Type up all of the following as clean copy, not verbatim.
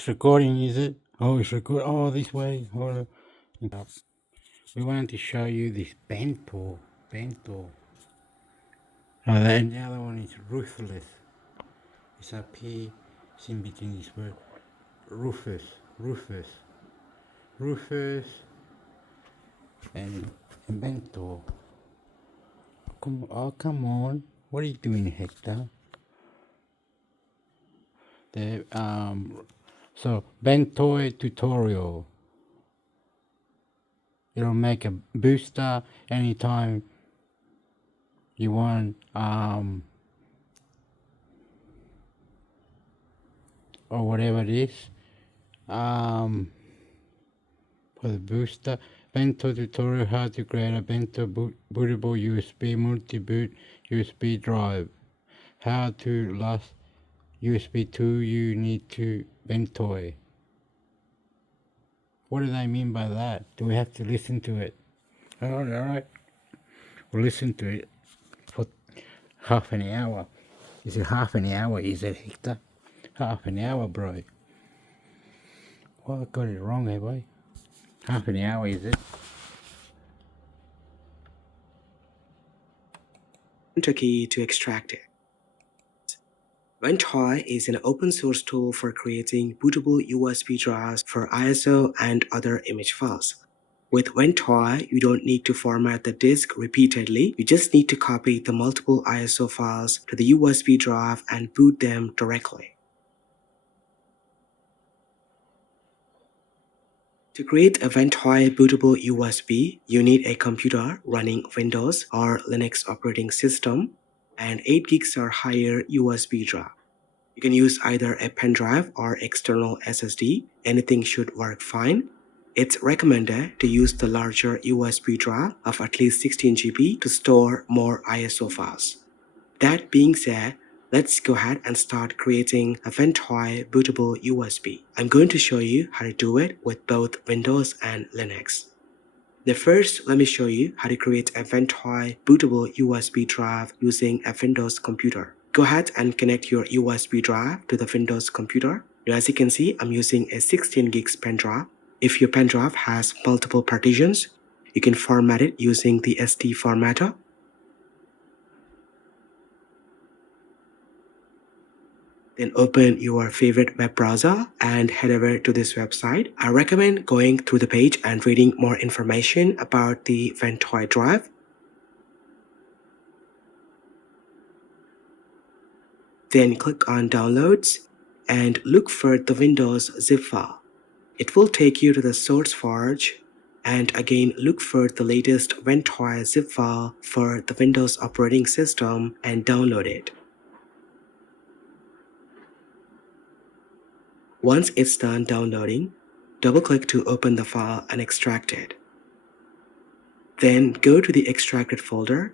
It's recording, is it? Oh, it's recording. Oh, this way. Hold on. We wanted to show you this bento. Bento. Oh, and the other one is ruthless. It's up here. It's in between this word. Rufus. Rufus. Rufus. And bento. Come on. What are you doing, Hector? So bento tutorial. It'll make a booster anytime you want, or whatever it is, for the booster. Bento tutorial: how to create a bento bootable USB multi-boot USB drive. How to last USB 2 you need to bento. What do they mean by that? Do we have to listen to it? Alright. We'll listen to it for half an hour. Is it half an hour, is it, Hector? Half an hour, bro. Well, I got it wrong, have I? Half an hour, is it? Enter key to extract it. Ventoy is an open source tool for creating bootable USB drives for ISO and other image files. With Ventoy, you don't need to format the disk repeatedly. You just need to copy the multiple ISO files to the USB drive and boot them directly. To create a Ventoy bootable USB, you need a computer running Windows or Linux operating system and 8 gigs or higher USB drive. You can use either a pen drive or external SSD. Anything should work fine. It's recommended to use the larger USB drive of at least 16 GB to store more ISO files. That being said, let's go ahead and start creating a Ventoy bootable USB. I'm going to show you how to do it with both Windows and Linux. Now first, let me show you how to create a Ventoy bootable USB drive using a Windows computer. Go ahead and connect your USB drive to the Windows computer. Now, as you can see, I'm using a 16 gigs pen drive. If your pen drive has multiple partitions, you can format it using the SD formatter. Then open your favorite web browser and head over to this website. I recommend going through the page and reading more information about the Ventoy drive. Then click on Downloads and look for the Windows zip file. It will take you to the source forge, and again look for the latest Ventoy zip file for the Windows operating system and download it. Once it's done downloading, double-click to open the file and extract it. Then go to the extracted folder,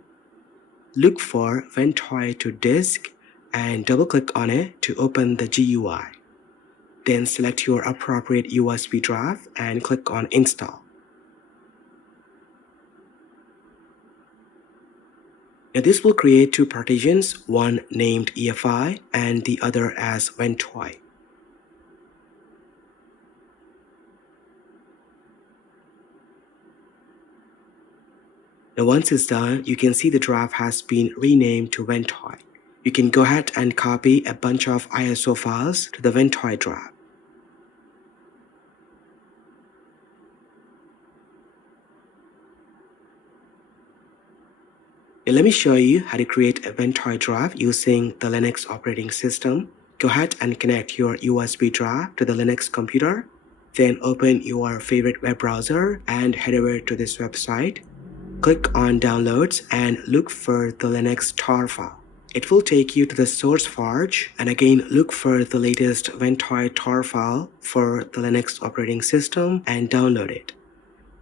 look for Ventoy to disk, and double-click on it to open the GUI. Then select your appropriate USB drive and click on Install. Now this will create two partitions, one named EFI and the other as Ventoy. Now once it's done, you can see the drive has been renamed to Ventoy. You can go ahead and copy a bunch of ISO files to the Ventoy drive. Now let me show you how to create a Ventoy drive using the Linux operating system. Go ahead and connect your USB drive to the Linux computer. Then open your favorite web browser and head over to this website. Click on Downloads and look for the Linux tar file. It will take you to the source forge, and again look for the latest Ventoy tar file for the Linux operating system and download it.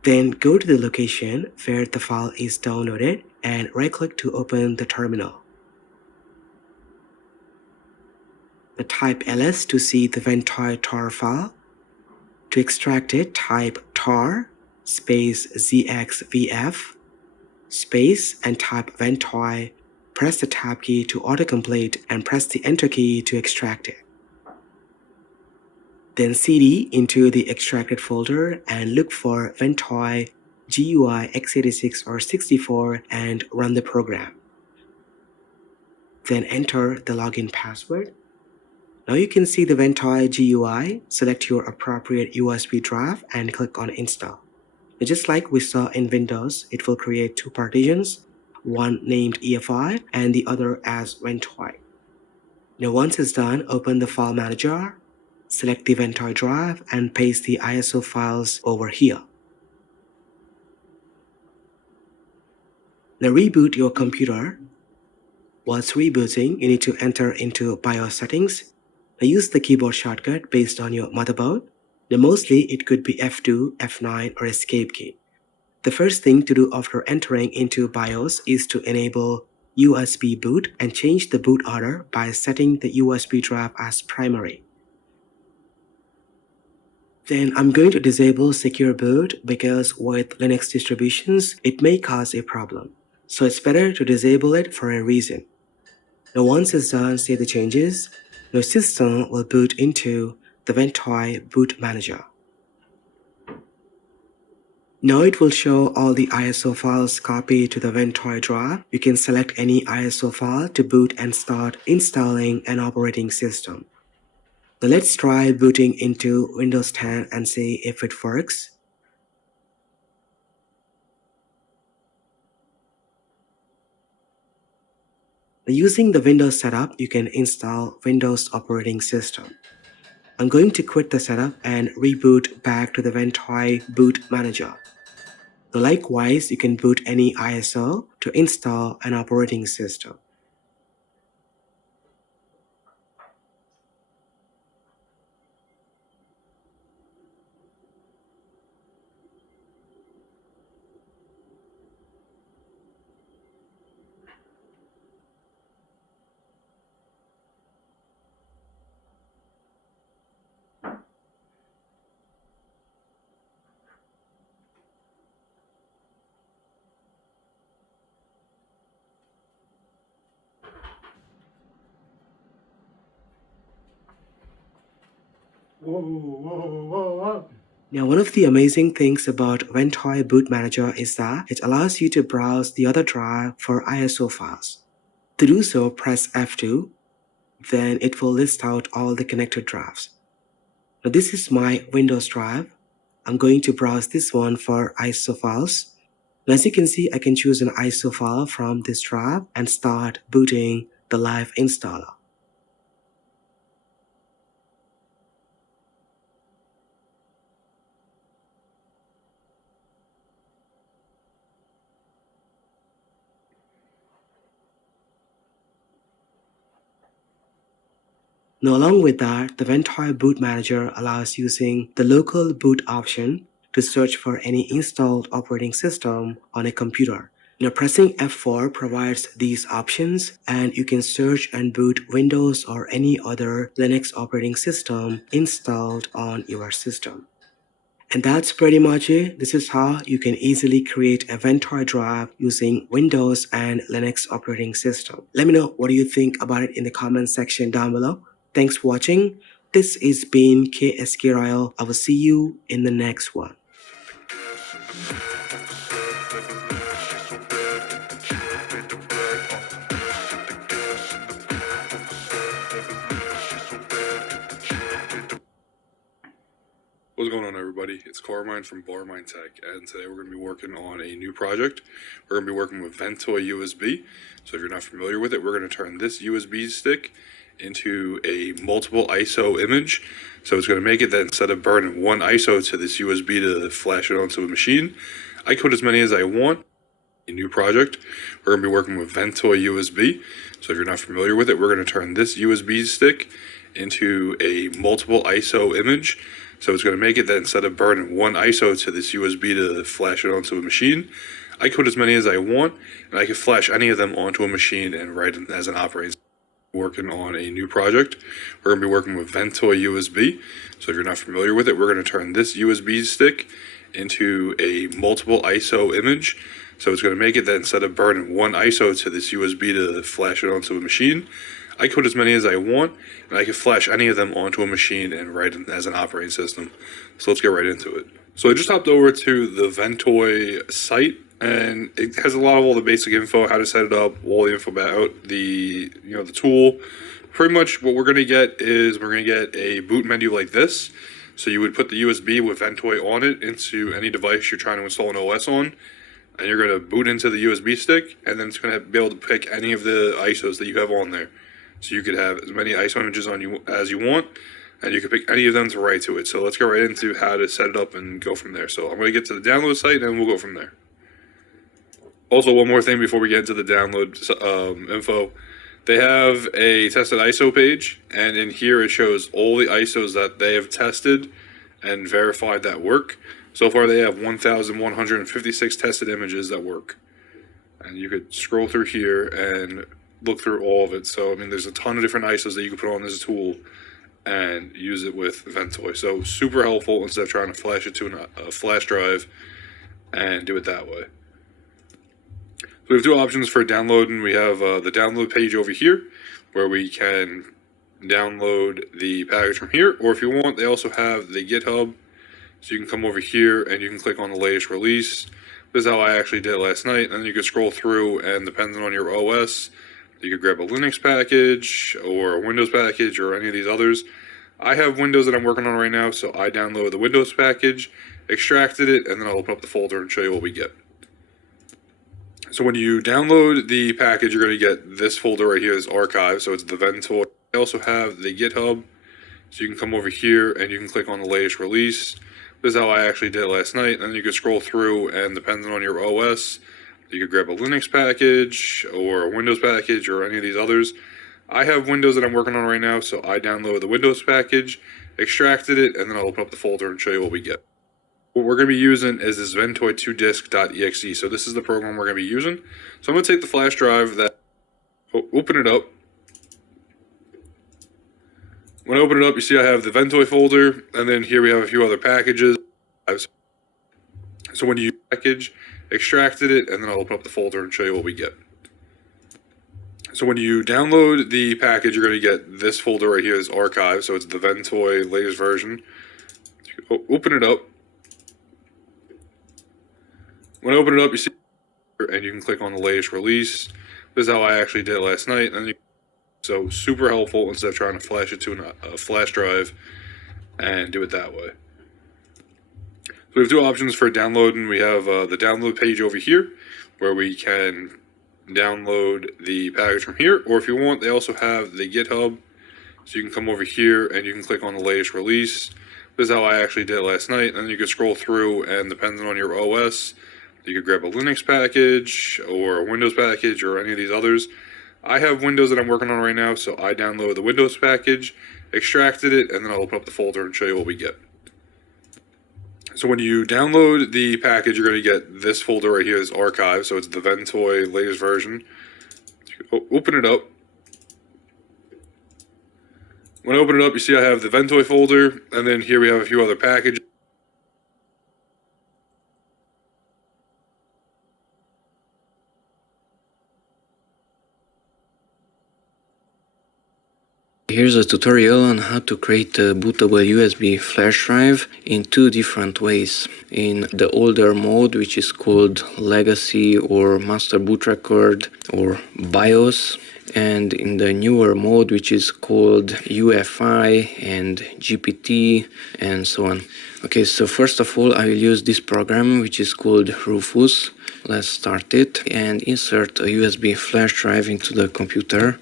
Then go to the location where the file is downloaded and right-click to open the terminal. Now type ls to see the Ventoy tar file. To extract it, type tar space zxvf space and type Ventoy. Press the tab key to autocomplete and press the enter key to extract it. Then cd into the extracted folder and look for Ventoy GUI x86 or 64 and run the program. Then enter the login password. Now you can see the Ventoy GUI. Select your appropriate USB drive and click on install. Now, just like we saw in Windows, it will create two partitions, one named EFI and the other as Ventoy. Now once it's done, open the file manager, select the Ventoy drive and paste the ISO files over here. Now reboot your computer. Whilst rebooting, you need to enter into BIOS settings. Now use the keyboard shortcut based on your motherboard. Now mostly it could be F2, F9 or escape key. The first thing to do after entering into BIOS is to enable USB boot and change the boot order by setting the USB drive as primary. Then I'm going to disable secure boot because with Linux distributions, it may cause a problem. So it's better to disable it for a reason. Now once it's done, save the changes. Your system will boot into the Ventoy boot manager. Now it will show all the ISO files copied to the Ventoy drive. You can select any ISO file to boot and start installing an operating system. Now let's try booting into Windows 10 and see if it works. Now using the Windows setup, you can install Windows operating system. I'm going to quit the setup and reboot back to the Ventoy boot manager. Now likewise, you can boot any ISO to install an operating system. Whoa. Now, one of the amazing things about Ventoy Boot Manager is that it allows you to browse the other drive for ISO files. To do so, press F2, then it will list out all the connected drives. Now, this is my Windows drive. I'm going to browse this one for ISO files. Now, as you can see, I can choose an ISO file from this drive and start booting the live installer. Now, along with that, the Ventoy Boot Manager allows using the local boot option to search for any installed operating system on a computer. Now, pressing F4 provides these options, and you can search and boot Windows or any other Linux operating system installed on your system. And that's pretty much it. This is how you can easily create a Ventoy drive using Windows and Linux operating system. Let me know what do you think about it in the comment section down below. Thanks for watching. This is been KSK Royal. I will see you in the next one. What's going on, everybody? It's Carmine from Barmine Tech, and today we're going to be working on a new project. We're going to be working with Ventoy USB. So if you're not familiar with it, we're going to turn this USB stick into a multiple ISO image. So it's going to make it that instead of burning one ISO to this USB to flash it onto a machine, I can put as many as I want. A new project. We're going to be working with Ventoy USB. So if you're not familiar with it, we're going to turn this USB stick into a multiple ISO image. So it's going to make it that instead of burning one ISO to this USB to flash it onto a machine, I can put as many as I want, and I can flash any of them onto a machine and write it as an operating system. Working on a new project. We're going to be working with Ventoy USB. So if you're not familiar with it, we're going to turn this USB stick into a multiple ISO image. So it's going to make it that instead of burning one ISO to this USB to flash it onto a machine, I code as many as I want, and I can flash any of them onto a machine and write it as an operating system. So let's get right into it. So I just hopped over to the Ventoy site, and it has a lot of all the basic info, how to set it up, all the info about the tool. Pretty much what we're going to get is we're going to get a boot menu like this. So you would put the USB with Ventoy on it into any device you're trying to install an OS on, and you're going to boot into the USB stick, and then it's going to be able to pick any of the ISOs that you have on there. So you could have as many ISO images on you as you want, and you can pick any of them to write to it. So let's go right into how to set it up and go from there. So I'm going to get to the download site, and we'll go from there. Also, one more thing before we get into the download info. They have a tested ISO page, and in here it shows all the ISOs that they have tested and verified that work. So far they have 1,156 tested images that work. And you could scroll through here and look through all of it. So, I mean, there's a ton of different ISOs that you can put on this tool and use it with Ventoy. So, super helpful instead of trying to flash it to a flash drive and do it that way. So we have two options for downloading. We have the download page over here where we can download the package from here. Or if you want, they also have the GitHub. So you can come over here and you can click on the latest release. This is how I actually did it last night. And then you could scroll through, and depending on your OS, you could grab a Linux package or a Windows package or any of these others. I have Windows that I'm working on right now, so I downloaded the Windows package, extracted it, and then I'll open up the folder and show you what we get. So when you download the package, you're going to get this folder right here, this archive. So it's the Ventoy. They also have the GitHub. So you can come over here and you can click on the latest release. This is how I actually did it last night. And then you could scroll through, and depending on your OS, you could grab a Linux package or a Windows package or any of these others. I have Windows that I'm working on right now, so I downloaded the Windows package, extracted it, and then I'll open up the folder and show you what we get. What we're going to be using is this ventoy2disk.exe. So this is the program we're going to be using. So I'm going to take the flash drive, open it up. When I open it up, you see I have the Ventoy folder, and then here we have a few other packages. So when you package, extracted it, and then I'll open up the folder and show you what we get. So when you download the package, you're going to get this folder right here, this archive. So it's the Ventoy latest version. Open it up. When I open it up, you see, and you can click on the latest release. This is how I actually did it last night. So super helpful instead of trying to flash it to a flash drive and do it that way. So we have two options for downloading. We have the download page over here where we can download the package from here. Or if you want, they also have the GitHub. So you can come over here and you can click on the latest release. This is how I actually did it last night. And then you could scroll through, and depending on your OS, you could grab a Linux package or a Windows package or any of these others. I have Windows that I'm working on right now, so I downloaded the Windows package, extracted it, and then I'll open up the folder and show you what we get. So when you download the package, you're going to get this folder right here, this archive. So it's the Ventoy latest version. Open it up. When I open it up, you see I have the Ventoy folder, and then here we have a few other packages. Here's a tutorial on how to create a bootable USB flash drive in two different ways. In the older mode, which is called Legacy or Master Boot Record or BIOS, and in the newer mode, which is called UEFI and GPT and so on. Okay, so first of all, I will use this program which is called Rufus. Let's start it and insert a USB flash drive into the computer.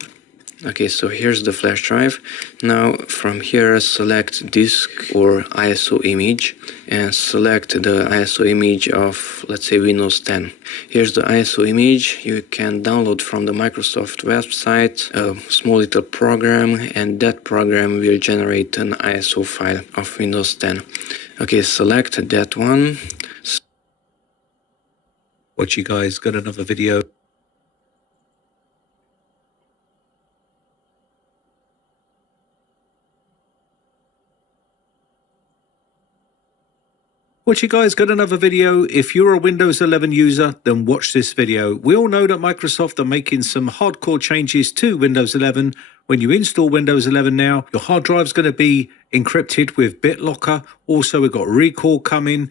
Okay, so here's the flash drive. Now from here select disk or ISO image and select the ISO image of, let's say, Windows 10. Here's the ISO image. You can download from the Microsoft website a small little program, and that program will generate an ISO file of Windows 10. Okay, select that one. What you guys got another video? What you guys got another video? If you're a Windows 11 user, then watch this video. We all know that Microsoft are making some hardcore changes to Windows 11 When you install Windows 11 now, your hard drive is going to be encrypted with BitLocker. Also, we've got recall coming.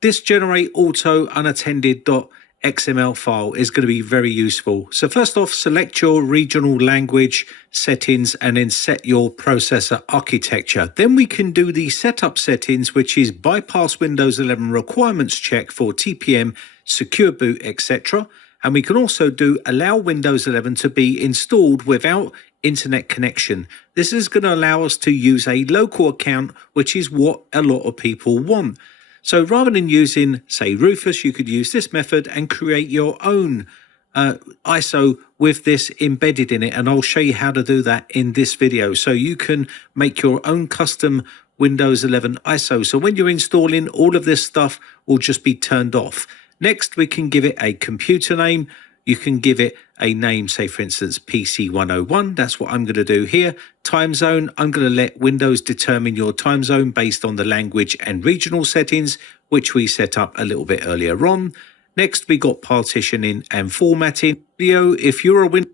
This generate auto unattended .xml file is going to be very useful. So first off, select your regional language settings and then set your processor architecture. Then we can do the setup settings, which is bypass Windows 11 requirements check for TPM, secure boot, etc. And we can also do allow Windows 11 to be installed without internet connection. This is going to allow us to use a local account, which is what a lot of people want. So rather than using, say, Rufus, you could use this method and create your own ISO with this embedded in it. And I'll show you how to do that in this video. So you can make your own custom Windows 11 ISO. So when you're installing, all of this stuff will just be turned off. Next, we can give it a computer name. You can give it a name, say, for instance, PC101. That's what I'm going to do here. Time zone, I'm going to let Windows determine your time zone based on the language and regional settings, which we set up a little bit earlier on. Next, we got partitioning and formatting. If you're a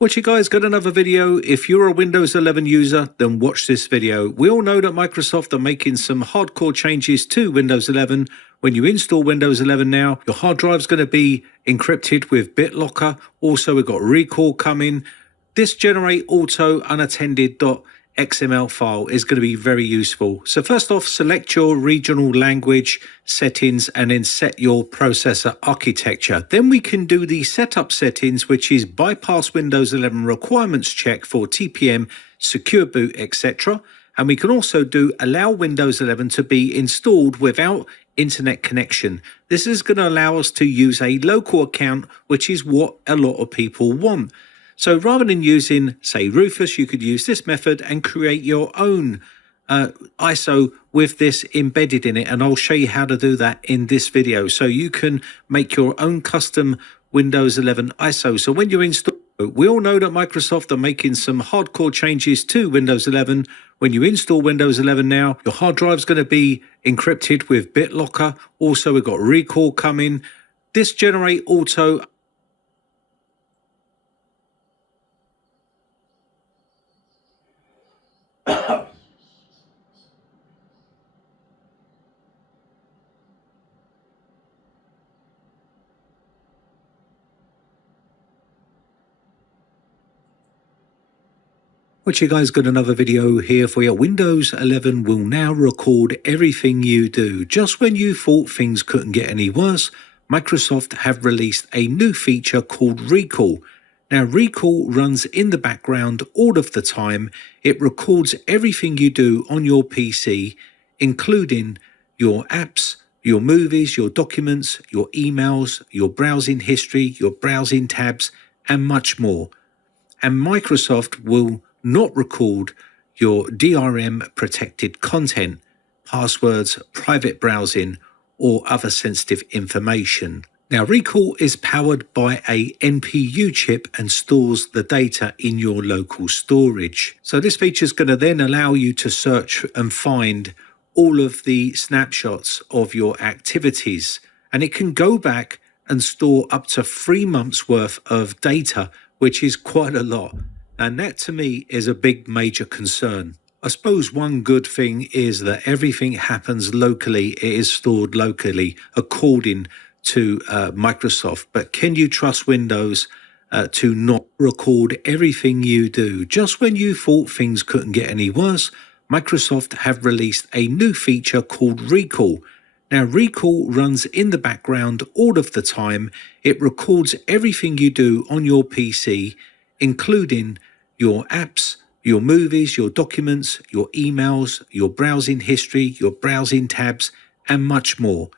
Watch you guys, got another video. If you're a Windows 11 user, then watch this video. We all know that Microsoft are making some hardcore changes to Windows 11. When you install Windows 11 now, your hard drive is going to be encrypted with BitLocker. Also, we've got recall coming. This generate auto unattended .xml file is going to be very useful. So first off, select your regional language settings and then set your processor architecture. Then we can do the setup settings, which is bypass Windows 11 requirements check for TPM, secure boot, etc. And we can also do allow Windows 11 to be installed without internet connection. This is going to allow us to use a local account, which is what a lot of people want. So rather than using, say, Rufus, you could use this method and create your own ISO with this embedded in it. And I'll show you how to do that in this video. So you can make your own custom Windows 11 ISO. So when you install, we all know that Microsoft are making some hardcore changes to Windows 11. When you install Windows 11 now, your hard drive is going to be encrypted with BitLocker. Also, we've got recall coming. This generate auto. What you guys, got another video here for you. Windows 11 will now record everything you do. Just when you thought things couldn't get any worse, Microsoft have released a new feature called Recall. Now, Recall runs in the background all of the time. It records everything you do on your PC, including your apps, your movies, your documents, your emails, your browsing history, your browsing tabs, and much more. And Microsoft will not record your DRM protected content, passwords, private browsing, or other sensitive information. Now, Recall is powered by a NPU chip and stores the data in your local storage. So this feature is going to then allow you to search and find all of the snapshots of your activities. And it can go back and store up to 3 months worth of data, which is quite a lot. And that to me is a big major concern. I suppose one good thing is that everything happens locally. It is stored locally according to Microsoft. But can you trust Windows to not record everything you do? Just when you thought things couldn't get any worse, Microsoft have released a new feature called Recall. Now, Recall runs in the background all of the time. It records everything you do on your PC, including your apps, your movies, your documents, your emails, your browsing history, your browsing tabs, and much more.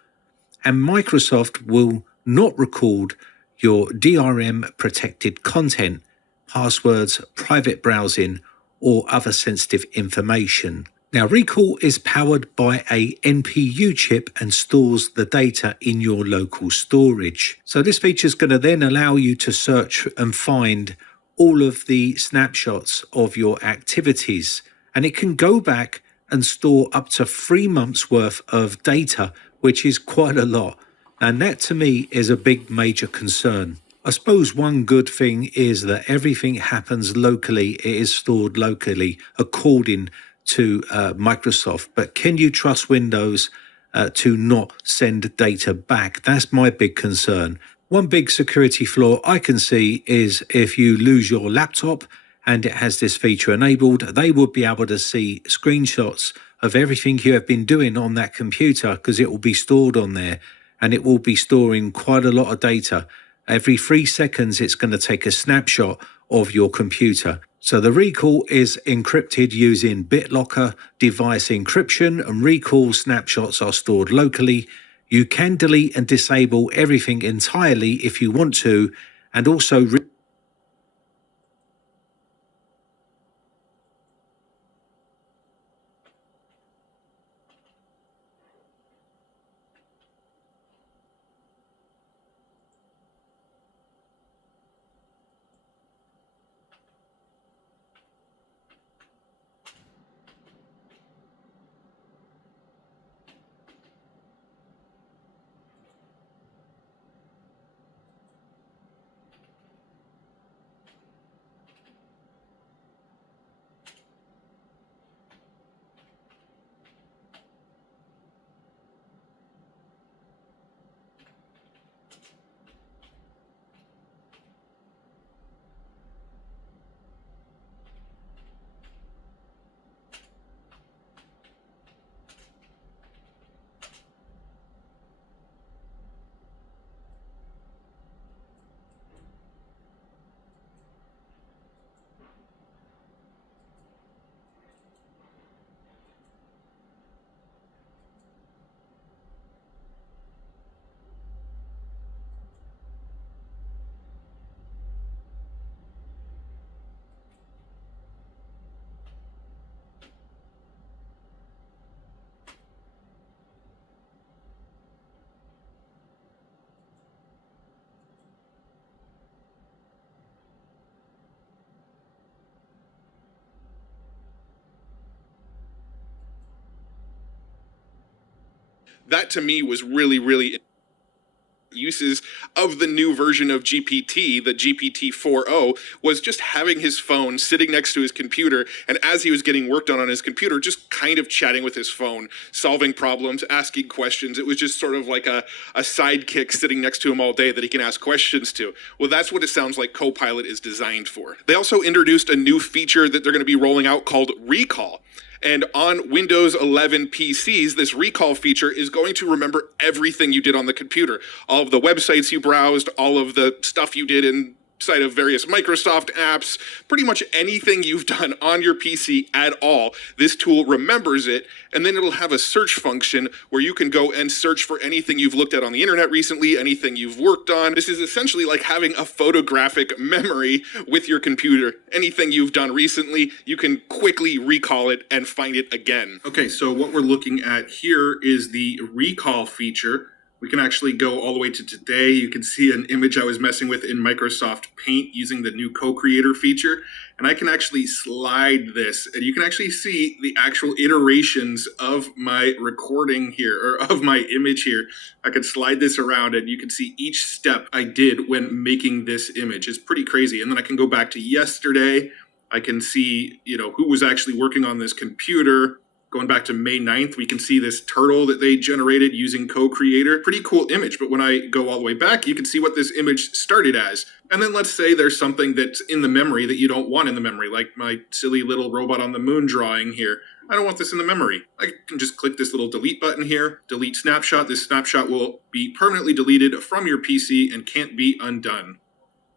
And Microsoft will not record your DRM protected content, passwords, private browsing, or other sensitive information. Now, Recall is powered by a NPU chip and stores the data in your local storage. So this feature is going to then allow you to search and find all of the snapshots of your activities. And it can go back and store up to 3 months worth of data, which is quite a lot. And that to me is a big major concern. I suppose one good thing is that everything happens locally. It is stored locally according to Microsoft. But can you trust Windows to not send data back? That's my big concern. One big security flaw I can see is if you lose your laptop and it has this feature enabled, they would be able to see screenshots of everything you have been doing on that computer because it will be stored on there, and it will be storing quite a lot of data. Every 3 seconds, it's going to take a snapshot of your computer. So the recall is encrypted using BitLocker device encryption, and recall snapshots are stored locally. You can delete and disable everything entirely if you want to, and also That to me was really uses of the new version of GPT, the GPT 4.0, was just having his phone sitting next to his computer, and as he was getting work done on his computer, just kind of chatting with his phone, solving problems, asking questions. It was just sort of like a sidekick sitting next to him all day that he can ask questions to. Well, that's what it sounds like Copilot is designed for. They also introduced a new feature that they're going to be rolling out called Recall. And on Windows 11 PCs, this recall feature is going to remember everything you did on the computer. All of the websites you browsed, all of the stuff you did inside of various Microsoft apps, pretty much anything you've done on your PC at all. This tool remembers it, and then it'll have a search function where you can go and search for anything you've looked at on the internet recently, anything you've worked on. This is essentially like having a photographic memory with your computer. Anything you've done recently, you can quickly recall it and find it again. Okay, so what we're looking at here is the recall feature. We can actually go all the way to today. You can see an image I was messing with in Microsoft Paint using the new co-creator feature. And I can actually slide this, and you can actually see the actual iterations of my recording here, or of my image here. I could slide this around and you can see each step I did when making this image. It's pretty crazy. And then I can go back to yesterday. I can see, who was actually working on this computer. Going back to May 9th, we can see this turtle that they generated using co-creator. Pretty cool image, but when I go all the way back, you can see what this image started as. And then let's say there's something that's in the memory that you don't want in the memory, like my silly little robot on the moon drawing here. I don't want this in the memory. I can just click this little delete button here, delete snapshot. This snapshot will be permanently deleted from your PC and can't be undone.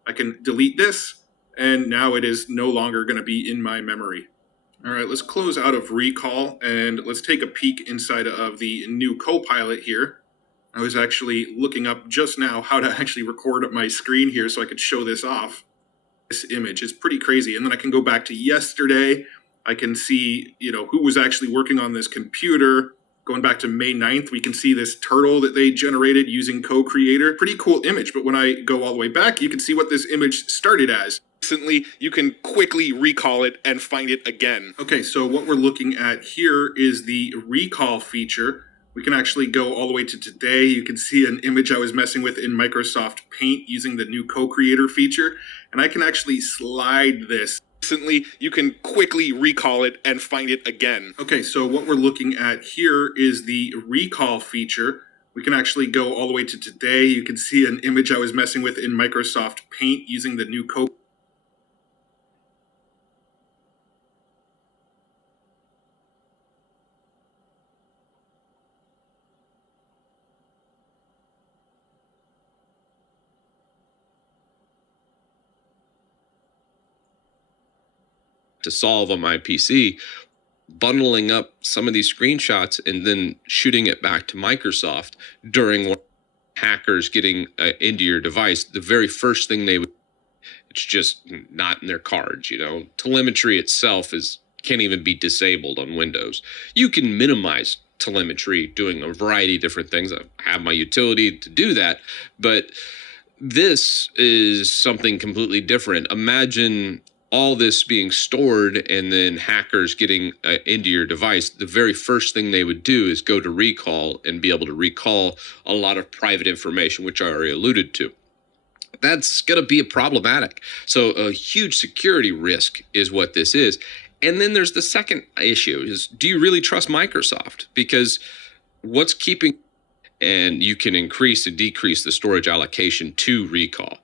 I can delete this, and now it is no longer going to be in my memory. All right, let's close out of Recall and let's take a peek inside of the new Copilot here. I was actually looking up just now how to actually record my screen here so I could show this off. This image is pretty crazy. And then I can go back to yesterday. I can see, who was actually working on this computer. Going back to May 9th, we can see this turtle that they generated using co-creator. Pretty cool image, but when I go all the way back, you can see what this image started as. Recently, you can quickly recall it and find it again. Okay, so what we're looking at here is the recall feature. We can actually go all the way to today. You can see an image I was messing with in Microsoft Paint using the new co-creator feature, and I can actually slide this. Recently, you can quickly recall it and find it again. Okay, so what we're looking at here is the recall feature. We can actually go all the way to today. You can see an image I was messing with in Microsoft Paint using the new to solve on my PC, bundling up some of these screenshots and then shooting it back to Microsoft during one hackers getting into your device. The very first thing they would, it's just not in their cards. Telemetry itself can't even be disabled on Windows. You can minimize telemetry doing a variety of different things. I have my utility to do that, but this is something completely different. Imagine all this being stored and then hackers getting into your device. The very first thing they would do is go to recall and be able to recall a lot of private information, which I already alluded to. That's going to be problematic. So a huge security risk is what this is. And then there's the second issue is, do you really trust Microsoft? Because what's keeping, and you can increase and decrease the storage allocation to recall.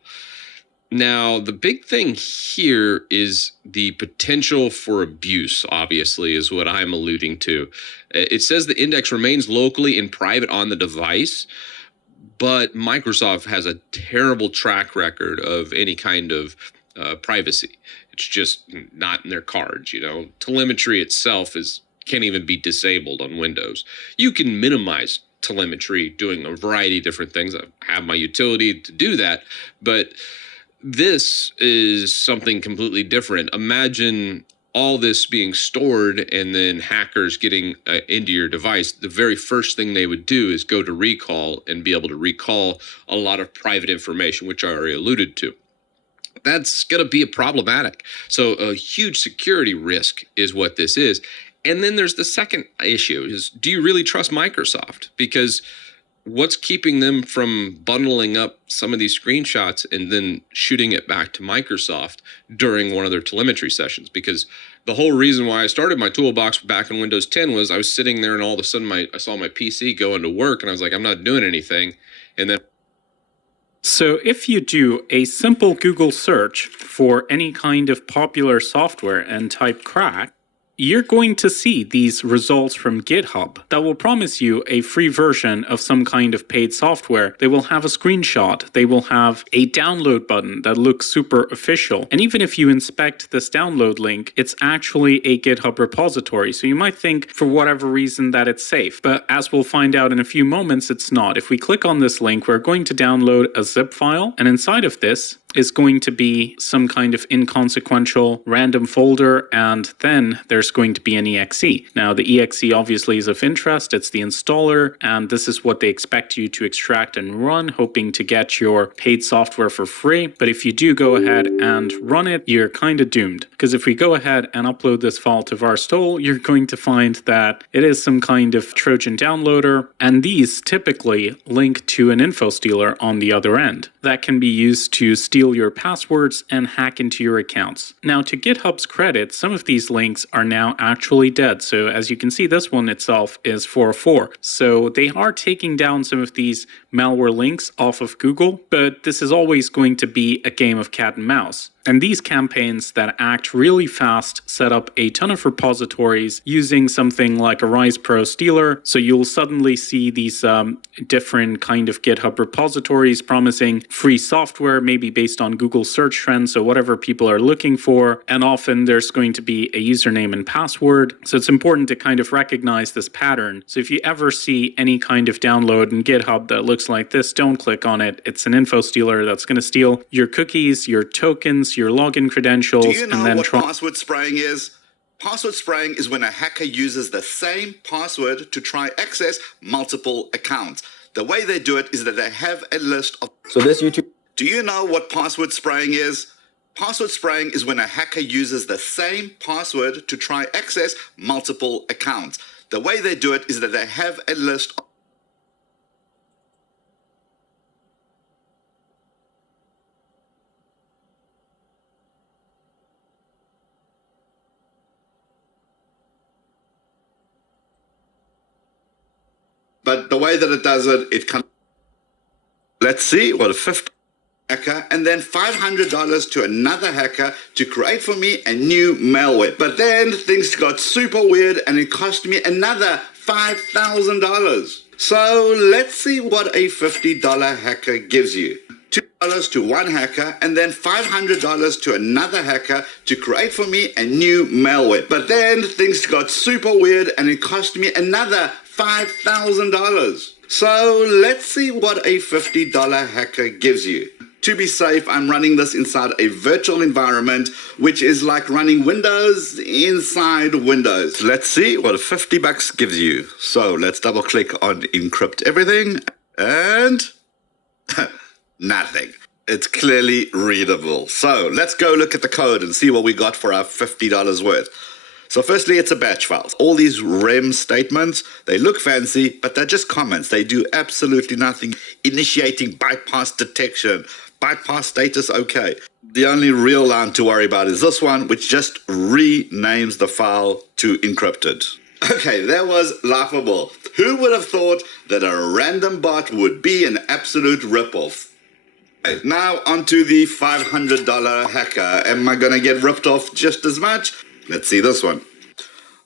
Now, the big thing here is the potential for abuse, obviously, is what I'm alluding to. It says the index remains locally and private on the device, but Microsoft has a terrible track record of any kind of privacy. It's just not in their cards. Telemetry itself can't even be disabled on Windows. You can minimize telemetry doing a variety of different things. I have my utility to do that, but this is something completely different. Imagine all this being stored and then hackers getting into your device. The very first thing they would do is go to recall and be able to recall a lot of private information, which I already alluded to. That's going to be problematic. So a huge security risk is what this is. And then there's the second issue is, do you really trust Microsoft? Because what's keeping them from bundling up some of these screenshots and then shooting it back to Microsoft during one of their telemetry sessions? Because the whole reason why I started my toolbox back in Windows 10 was I was sitting there and all of a sudden I saw my PC go into work and I was like, I'm not doing anything. And then So if you do a simple Google search for any kind of popular software and type crack, you're going to see these results from GitHub that will promise you a free version of some kind of paid software. They will have a screenshot. They will have a download button that looks super official. And even if you inspect this download link, it's actually a GitHub repository. So you might think for whatever reason that it's safe. But as we'll find out in a few moments, it's not. If we click on this link, we're going to download a zip file. And inside of this is going to be some kind of inconsequential random folder, and then there's going to be an exe. Now, the exe obviously is of interest. It's the installer, and this is what they expect you to extract and run, hoping to get your paid software for free. But if you do go ahead and run it, you're kind of doomed. Because if we go ahead and upload this file to varstol, you're going to find that it is some kind of Trojan downloader, and these typically link to an info stealer on the other end. That can be used to steal your passwords and hack into your accounts. Now, to GitHub's credit, some of these links are now actually dead. So as you can see, this one itself is 404. So they are taking down some of these malware links off of Google, but this is always going to be a game of cat and mouse. And these campaigns that act really fast set up a ton of repositories using something like a Rise Pro stealer. So you'll suddenly see these different kind of GitHub repositories promising free software, maybe based on Google search trends, so whatever people are looking for. And often there's going to be a username and password. So it's important to kind of recognize this pattern. So if you ever see any kind of download in GitHub that looks like this, don't click on it. It's an info stealer that's going to steal your cookies, your tokens, your login credentials. Do you know what password spraying is? Password spraying is when a hacker uses the same password to try access multiple accounts. The way they do it is that they have a list of... So this YouTube... Do you know what password spraying is? Password spraying is when a hacker uses the same password to try access multiple accounts. The way they do it is that they have a list. But the way that it does it, it can. Let's see what a 50 hacker and then $500 to another hacker to create for me a new malware. But then things got super weird and it cost me another $5,000. So let's see what a $50 hacker gives you. $2 to one hacker and then $500 to another hacker to create for me a new malware. But then things got super weird and it cost me another $5,000. So let's see what a $50 hacker gives you. To be safe, I'm running this inside a virtual environment, which is like running Windows inside Windows. Let's see what a 50 bucks gives you. So let's double click on encrypt everything and nothing. It's clearly readable. So let's go look at the code and see what we got for our $50 worth. So firstly, it's a batch file. All these rem statements, they look fancy, but they're just comments. They do absolutely nothing. Initiating bypass detection, bypass status okay. The only real line to worry about is this one, which just renames the file to encrypted. Okay, that was laughable. Who would have thought that a random bot would be an absolute ripoff? Now onto the $500 hacker. Am I going to get ripped off just as much? Let's see this one.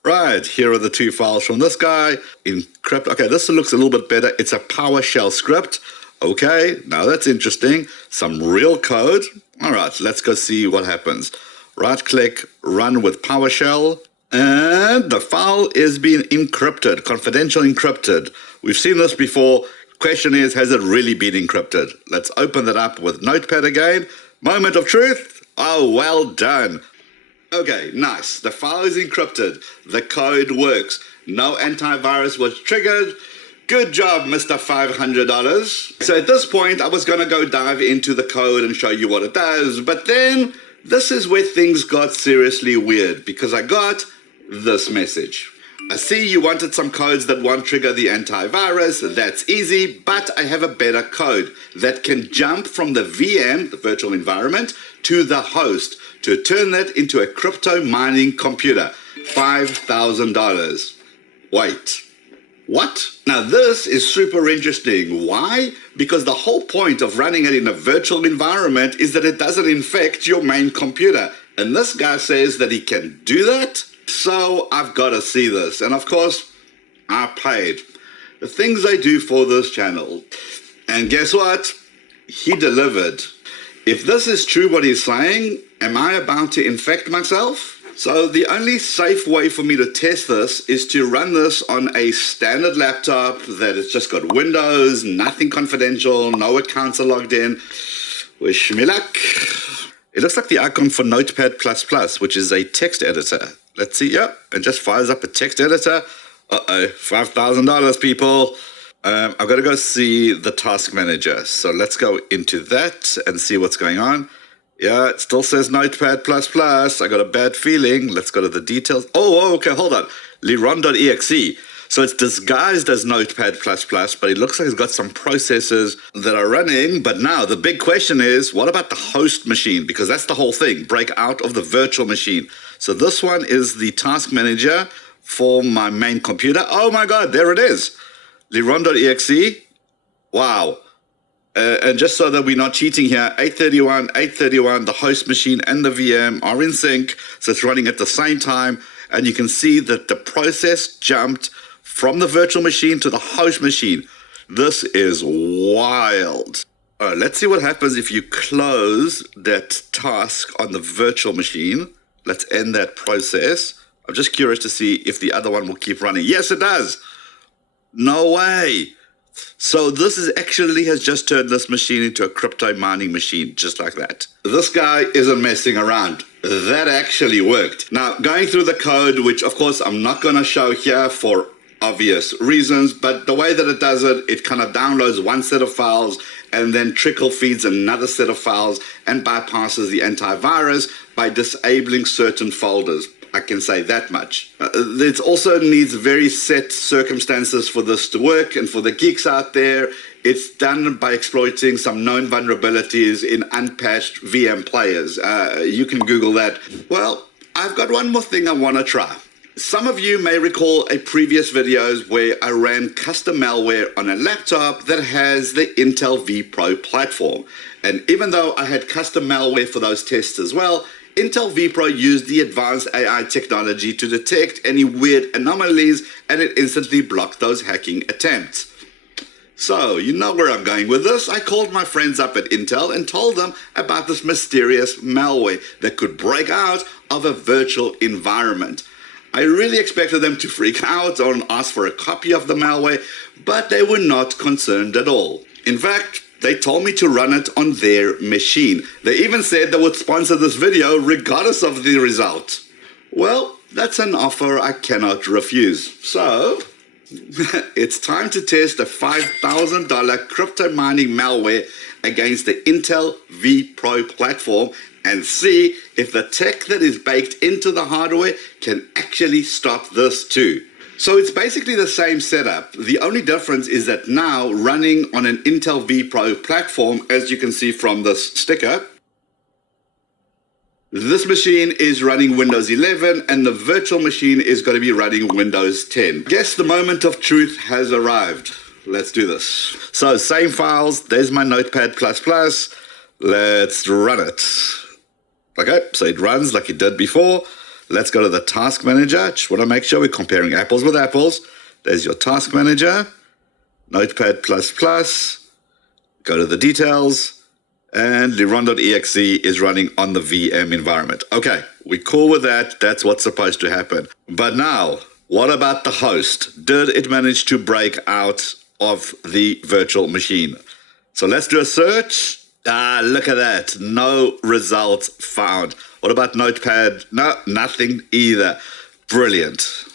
Right, here are the two files from this guy. Encrypt. Okay, this looks a little bit better. It's a PowerShell script. Okay, now that's interesting. Some real code. All right, let's go see what happens. Right click, run with PowerShell. And the file is being encrypted, confidential encrypted. We've seen this before. Question is, has it really been encrypted? Let's open that up with Notepad again. Moment of truth. Oh, well done. Okay, nice. The file is encrypted. The code works. No antivirus was triggered. Good job, Mr. $500. So at this point, I was going to go dive into the code and show you what it does. But then this is where things got seriously weird because I got this message. I see you wanted some codes that won't trigger the antivirus. That's easy, but I have a better code that can jump from the VM, the virtual environment, to the host to turn that into a crypto mining computer. $5,000. Wait, what? Now this is super interesting. Why? Because the whole point of running it in a virtual environment is that it doesn't infect your main computer. And this guy says that he can do that? So I've got to see this. And of course, I paid. The things I do for this channel. And guess what? He delivered. If this is true what he's saying, am I about to infect myself? So the only safe way for me to test this is to run this on a standard laptop that has just got Windows, nothing confidential, no accounts are logged in. Wish me luck. It looks like the icon for Notepad++, which is a text editor. Let's see, yep, it just fires up a text editor. Uh-oh, $5,000, people. I've got to go see the task manager. So let's go into that and see what's going on. Yeah, it still says Notepad++. I got a bad feeling. Let's go to the details. Oh, okay, hold on. Liron.exe. So it's disguised as Notepad++, but it looks like it's got some processes that are running. But now the big question is, what about the host machine? Because that's the whole thing, break out of the virtual machine. So this one is the task manager for my main computer. Oh my God, there it is. Liron.exe. Wow. And just so that we're not cheating here, 831, the host machine and the VM are in sync. So it's running at the same time. And you can see that the process jumped from the virtual machine to the host machine. This is wild. Let's see what happens if you close that task on the virtual machine. Let's end that process. I'm just curious to see if the other one will keep running. Yes, it does. No way. So this is actually has just turned this machine into a crypto mining machine, just like that. This guy isn't messing around. That actually worked. Now, going through the code, which of course I'm not going to show here for obvious reasons, but the way that it does it, it kind of downloads one set of files and then trickle feeds another set of files and bypasses the antivirus by disabling certain folders. I can say that much. It also needs very set circumstances for this to work, and for the geeks out there, it's done by exploiting some known vulnerabilities in unpatched VM players. You can Google that. Well, I've got one more thing I want to try. Some of you may recall a previous videos where I ran custom malware on a laptop that has the Intel vPro platform. And even though I had custom malware for those tests as well, Intel vPro used the advanced AI technology to detect any weird anomalies, and it instantly blocked those hacking attempts. So, you know where I'm going with this. I called my friends up at Intel and told them about this mysterious malware that could break out of a virtual environment. I really expected them to freak out or ask for a copy of the malware, but they were not concerned at all. In fact, they told me to run it on their machine. They even said they would sponsor this video regardless of the result. Well, that's an offer I cannot refuse. So, it's time to test a $5,000 crypto mining malware against the Intel vPro platform and see if the tech that is baked into the hardware can actually stop this too. So it's basically the same setup. The only difference is that now running on an Intel vPro platform, as you can see from this sticker, this machine is running Windows 11 and the virtual machine is going to be running Windows 10. Guess the moment of truth has arrived. Let's do this. So same files, there's my Notepad++. Let's run it. Okay, so it runs like it did before. Let's go to the task manager. Just want to make sure we're comparing apples with apples. There's your task manager, Notepad++. Go to the details, and Liron.exe is running on the VM environment. Okay, we're cool with that. That's what's supposed to happen. But now, what about the host? Did it manage to break out of the virtual machine? So let's do a search. Look at that. No results found. What about Notepad? No, nothing either. Brilliant.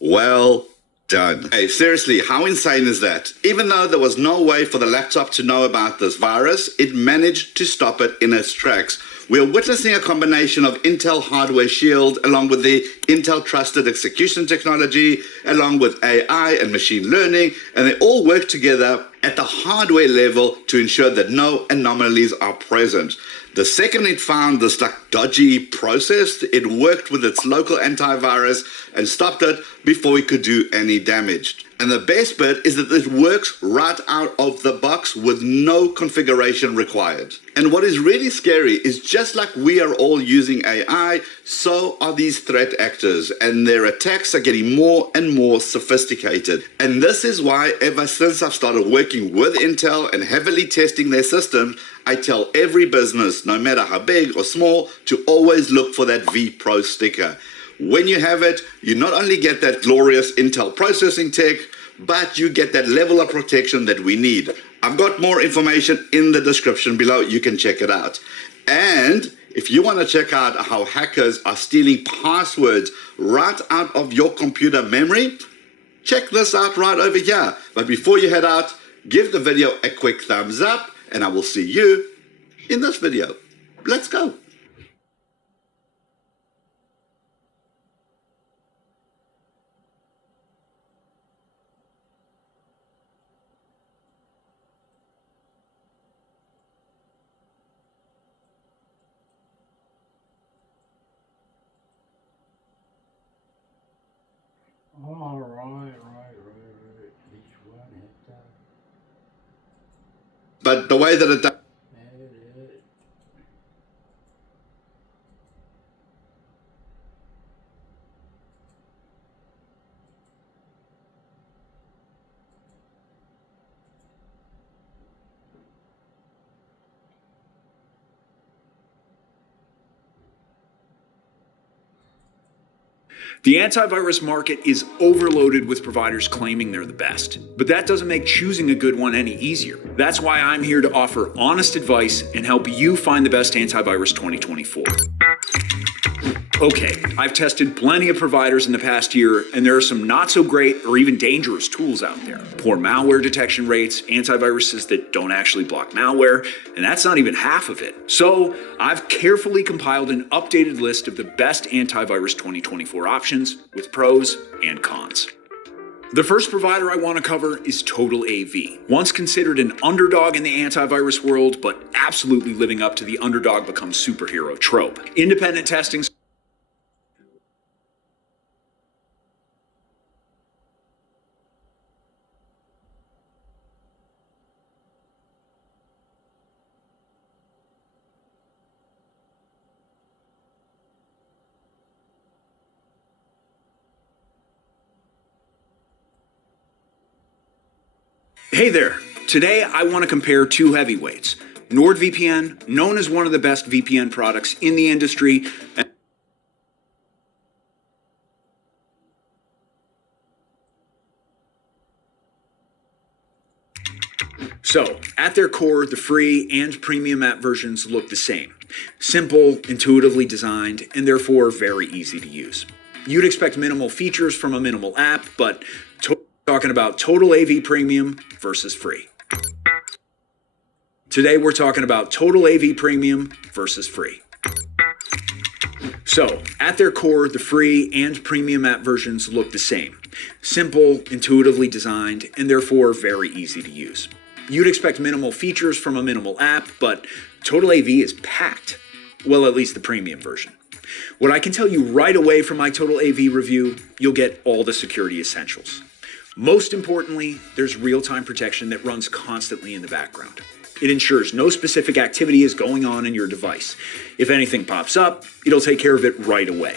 Well done. Hey, seriously, how insane is that? Even though there was no way for the laptop to know about this virus, it managed to stop it in its tracks. We are witnessing a combination of Intel hardware shield along with the Intel trusted execution technology, along with AI and machine learning, and they all work together at the hardware level to ensure that no anomalies are present. The second it found this dodgy process, it worked with its local antivirus and stopped it before it could do any damage. And the best bit is that it works right out of the box with no configuration required. And what is really scary is just like we are all using AI, so are these threat actors, and their attacks are getting more and more sophisticated. And this is why ever since I've started working with Intel and heavily testing their systems, I tell every business, no matter how big or small, to always look for that vPro sticker. When you have it, you not only get that glorious Intel processing tech, but you get that level of protection that we need. I've got more information in the description below. You can check it out. And if you want to check out how hackers are stealing passwords right out of your computer memory, check this out right over here. But before you head out, give the video a quick thumbs up, and I will see you in this video. Let's go. Right. This one is done. But the way that it does. The antivirus market is overloaded with providers claiming they're the best. But that doesn't make choosing a good one any easier. That's why I'm here to offer honest advice and help you find the best antivirus 2024. Okay, I've tested plenty of providers in the past year, and there are some not so great or even dangerous tools out there. Poor malware detection rates, antiviruses that don't actually block malware, and that's not even half of it. So I've carefully compiled an updated list of the best antivirus 2024 options with pros and cons. The first provider I want to cover is Total AV. Once considered an underdog in the antivirus world, but absolutely living up to the underdog becomes superhero trope. Independent testing. Hey there. Today I want to compare two heavyweights. NordVPN, known as one of the best VPN products in the industry. So, at their core, the free and premium app versions look the same. Simple, intuitively designed, and therefore very easy to use. You'd expect minimal features from a minimal app, but talking about Total AV Premium versus free. Today we're talking about Total AV Premium versus free. So, at their core, the free and premium app versions look the same. Simple, intuitively designed, and therefore very easy to use. You'd expect minimal features from a minimal app, but Total AV is packed. Well, at least the premium version. What I can tell you right away from my Total AV review, you'll get all the security essentials. Most importantly, there's real-time protection that runs constantly in the background. It ensures no specific activity is going on in your device. If anything pops up, it'll take care of it right away.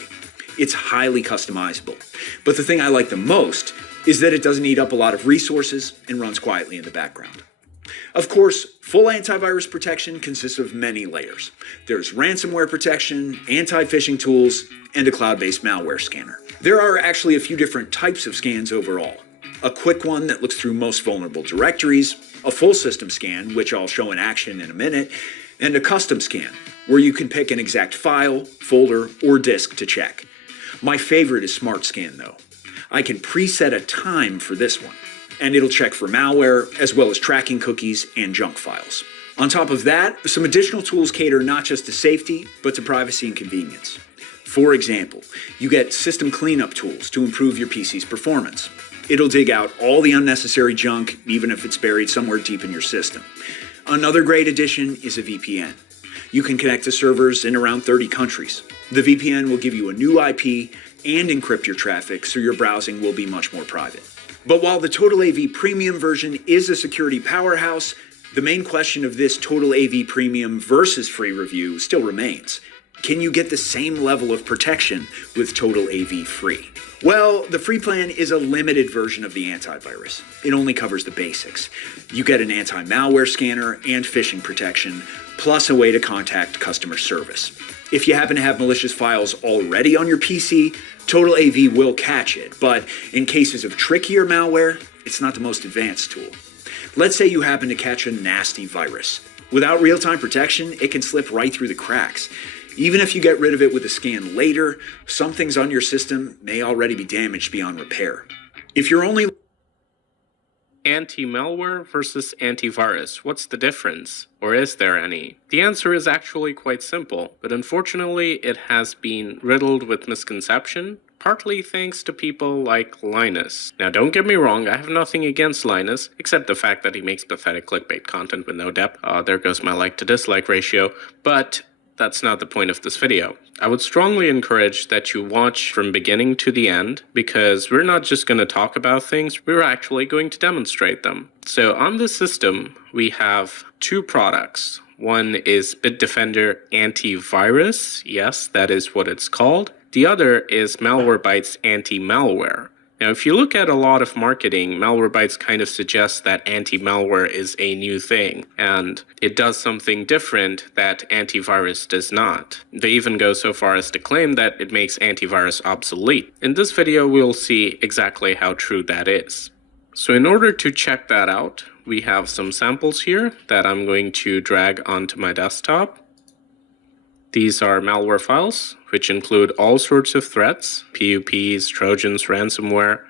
It's highly customizable. But the thing I like the most is that it doesn't eat up a lot of resources and runs quietly in the background. Of course, full antivirus protection consists of many layers. There's ransomware protection, anti-phishing tools, and a cloud-based malware scanner. There are actually a few different types of scans overall. A quick one that looks through most vulnerable directories, a full system scan, which I'll show in action in a minute, and a custom scan, where you can pick an exact file, folder, or disk to check. My favorite is Smart Scan though. I can preset a time for this one, and it'll check for malware, as well as tracking cookies and junk files. On top of that, some additional tools cater not just to safety, but to privacy and convenience. For example, you get system cleanup tools to improve your PC's performance. It'll dig out all the unnecessary junk, even if it's buried somewhere deep in your system. Another great addition is a VPN. You can connect to servers in around 30 countries. The VPN will give you a new IP and encrypt your traffic, so your browsing will be much more private. But while the Total AV Premium version is a security powerhouse, the main question of this Total AV Premium versus free review still remains. Can you get the same level of protection with Total AV Free? Well, the free plan is a limited version of the antivirus. It only covers the basics. You get an anti-malware scanner and phishing protection, plus a way to contact customer service. If you happen to have malicious files already on your PC, Total AV will catch it, but in cases of trickier malware, it's not the most advanced tool. Let's say you happen to catch a nasty virus. Without real-time protection, it can slip right through the cracks. Even if you get rid of it with a scan later, some things on your system may already be damaged beyond repair. If you're only Anti-malware versus antivirus. What's the difference? Or is there any? The answer is actually quite simple, but unfortunately it has been riddled with misconception, partly thanks to people like Linus. Now don't get me wrong, I have nothing against Linus, except the fact that he makes pathetic clickbait content with no depth. There goes my like to dislike ratio, but that's not the point of this video. I would strongly encourage that you watch from beginning to the end, because we're not just going to talk about things, we're actually going to demonstrate them. So on this system, we have two products. One is Bitdefender Antivirus, yes, that is what it's called. The other is Malwarebytes Anti-Malware. Now, if you look at a lot of marketing, Malwarebytes kind of suggests that anti-malware is a new thing, and it does something different that antivirus does not. They even go so far as to claim that it makes antivirus obsolete. In this video, we'll see exactly how true that is. So in order to check that out, we have some samples here that I'm going to drag onto my desktop. These are malware files, which include all sorts of threats, PUPs, Trojans, ransomware.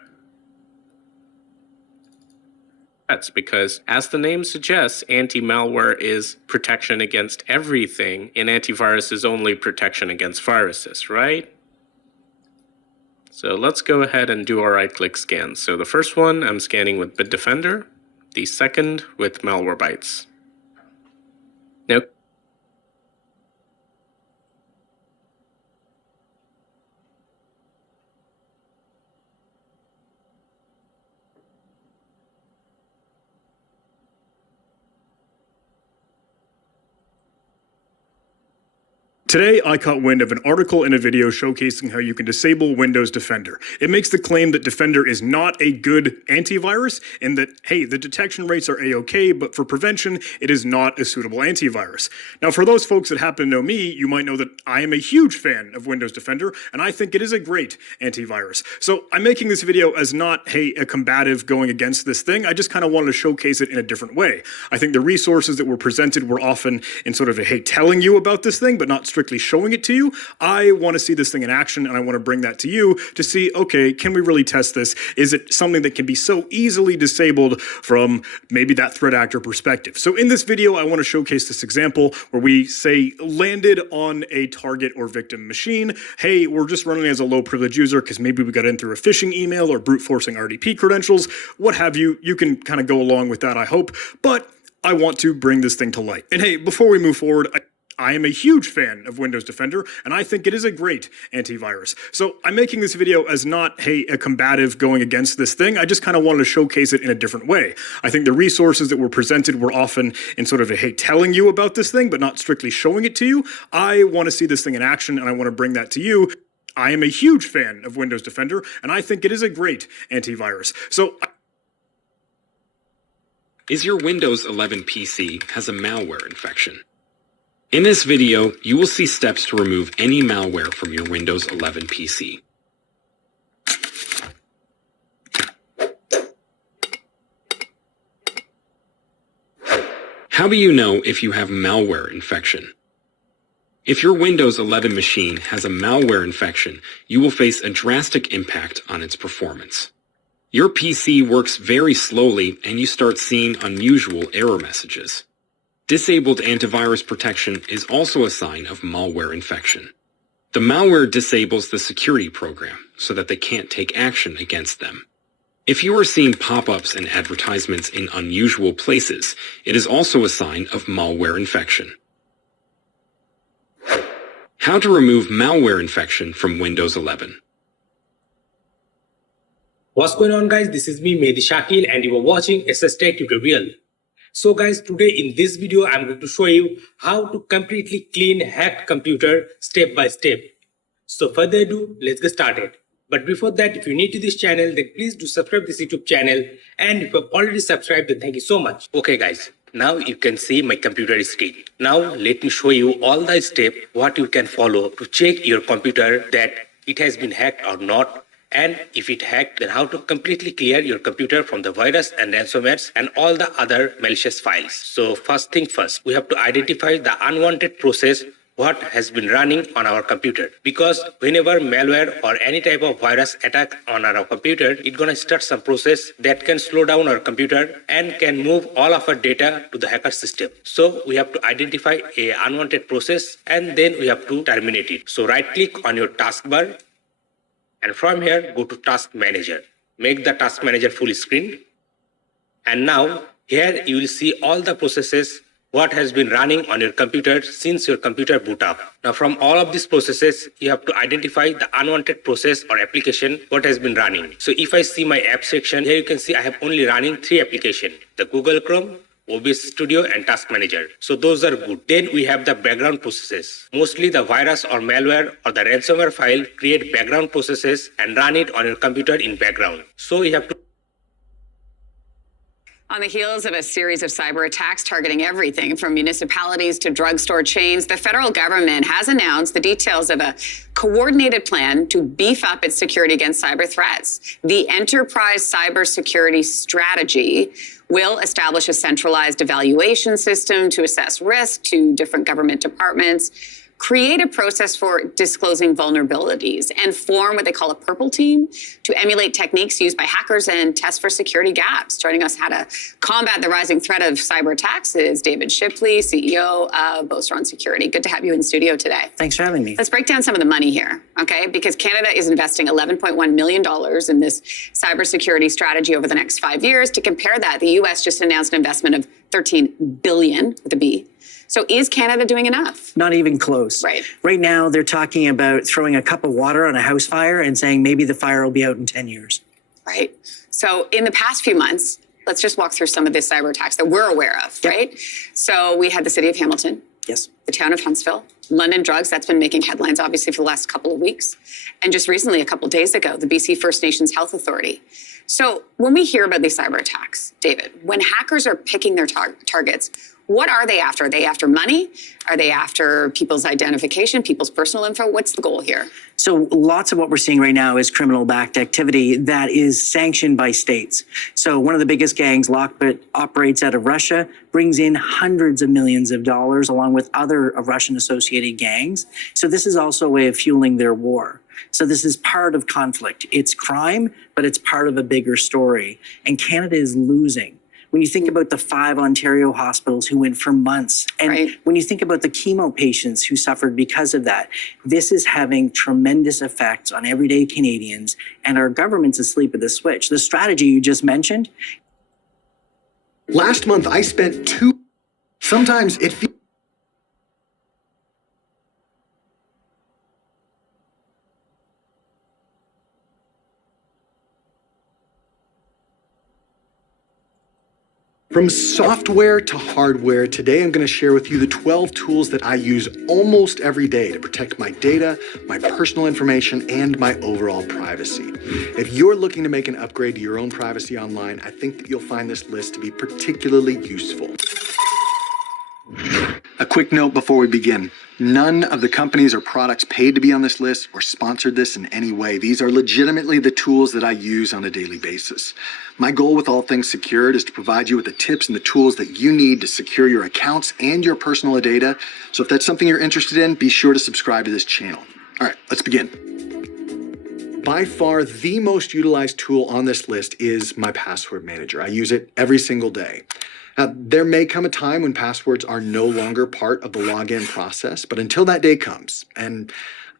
That's because, as the name suggests, anti-malware is protection against everything, and antivirus is only protection against viruses, right? So let's go ahead and do our right-click scans. So the first one, I'm scanning with Bitdefender. The second with Malwarebytes. Now, Today, I caught wind of an article and a video showcasing how you can disable Windows Defender. It makes the claim that Defender is not a good antivirus and that, hey, the detection rates are A-OK, but for prevention, it is not a suitable antivirus. Now, for those folks that happen to know me, you might know that I am a huge fan of Windows Defender, and I think it is a great antivirus. So I'm making this video as not, hey, a combative going against this thing. I just kind of wanted to showcase it in a different way. I think the resources that were presented were often in sort of a, hey, telling you about this thing, but not strictly showing it to you. I want to see this thing in action, and I want to bring that to you to see, okay, can we really test this? Is it something that can be so easily disabled from maybe that threat actor perspective? So in this video, I want to showcase this example where we say landed on a target or victim machine. Hey, we're just running as a low privilege user because maybe we got in through a phishing email or brute forcing RDP credentials, what have you. You can kind of go along with that, I hope, but I want to bring this thing to light. And hey, before we move forward, I am a huge fan of Windows Defender, and I think it is a great antivirus. So I'm making this video as not, hey, a combative going against this thing. I just kind of wanted to showcase it in a different way. I think the resources that were presented were often in sort of a, hey, telling you about this thing, but not strictly showing it to you. I want to see this thing in action, and I want to bring that to you. I am a huge fan of Windows Defender, and I think it is a great antivirus. So is your Windows 11 PC has a malware infection? In this video, you will see steps to remove any malware from your Windows 11 PC. How do you know if you have malware infection? If your Windows 11 machine has a malware infection, you will face a drastic impact on its performance. Your PC works very slowly and you start seeing unusual error messages. Disabled antivirus protection is also a sign of malware infection. The malware disables the security program so that they can't take action against them. If you are seeing pop-ups and advertisements in unusual places, it is also a sign of malware infection. How to remove malware infection from Windows 11. What's going on, guys? This is me, Mehdi Shakil, and you are watching SSTech tutorial. So guys, today in this video, I'm going to show you how to completely clean hacked computer step by step. So further ado, let's get started. But before that, if you're new to this channel, then please do subscribe this YouTube channel. And if you have already subscribed, then thank you so much. Okay guys, now you can see my computer is clean. Now let me show you all the steps what you can follow to check your computer that it has been hacked or not. And if it hacked, then how to completely clear your computer from the virus and ransomwares and all the other malicious files. So first thing first, we have to identify the unwanted process what has been running on our computer. Because whenever malware or any type of virus attack on our computer, it's gonna start some process that can slow down our computer and can move all of our data to the hacker system. So we have to identify a unwanted process and then we have to terminate it. So right click on your taskbar. And from here, go to Task Manager. Make the Task Manager full screen. And now, here you will see all the processes what has been running on your computer since your computer boot up. Now, from all of these processes, you have to identify the unwanted process or application what has been running. So if I see my app section, here you can see I have only running 3 applications. The Google Chrome, OBS Studio and Task Manager. So those are good. Then we have the background processes. Mostly the virus or malware or the ransomware file create background processes and run it on your computer in background. So you have to. On the heels of a series of cyber attacks targeting everything from municipalities to drugstore chains, the federal government has announced the details of a coordinated plan to beef up its security against cyber threats. The Enterprise Cybersecurity Strategy will establish a centralized evaluation system to assess risk to different government departments, create a process for disclosing vulnerabilities, and form what they call a purple team to emulate techniques used by hackers and test for security gaps. Joining us how to combat the rising threat of cyber attacks is David Shipley, CEO of Bostron Security. Good to have you in studio today. Thanks for having me. Let's break down some of the money here, okay? Because Canada is investing $11.1 million in this cybersecurity strategy over the next 5 years. To compare that, the US just announced an investment of $13 billion with a B. So is Canada doing enough? Not even close. Right. Right now, they're talking about throwing a cup of water on a house fire and saying maybe the fire will be out in 10 years. Right. So in the past few months, let's just walk through some of the cyber attacks that we're aware of, right? So we had the city of Hamilton. Yes. The town of Huntsville. London Drugs, that's been making headlines, obviously, for the last couple of weeks. And just recently, a couple of days ago, the BC First Nations Health Authority. So when we hear about these cyber attacks, David, when hackers are picking their targets, what are they after? Are they after money? Are they after people's identification, people's personal info? What's the goal here? So lots of what we're seeing right now is criminal-backed activity that is sanctioned by states. So one of the biggest gangs, Lockbit, operates out of Russia, brings in hundreds of millions of dollars along with other Russian-associated gangs. So this is also a way of fueling their war. So this is part of conflict. It's crime, but it's part of a bigger story. And Canada is losing. When you think about the 5 Ontario hospitals who went for months, and when you think about the chemo patients who suffered because of that, this is having tremendous effects on everyday Canadians, and our government's asleep at the switch. The strategy you just mentioned. Last month, I spent sometimes it feels From software to hardware, today I'm going to share with you the 12 tools that I use almost every day to protect my data, my personal information, and my overall privacy. If you're looking to make an upgrade to your own privacy online, I think that you'll find this list to be particularly useful. A quick note before we begin. None of the companies or products paid to be on this list or sponsored this in any way. These are legitimately the tools that I use on a daily basis. My goal with All Things Secured is to provide you with the tips and the tools that you need to secure your accounts and your personal data. So if that's something you're interested in, be sure to subscribe to this channel. All right, let's begin. By far, the most utilized tool on this list is my password manager. I use it every single day. Now, there may come a time when passwords are no longer part of the login process, but until that day comes, and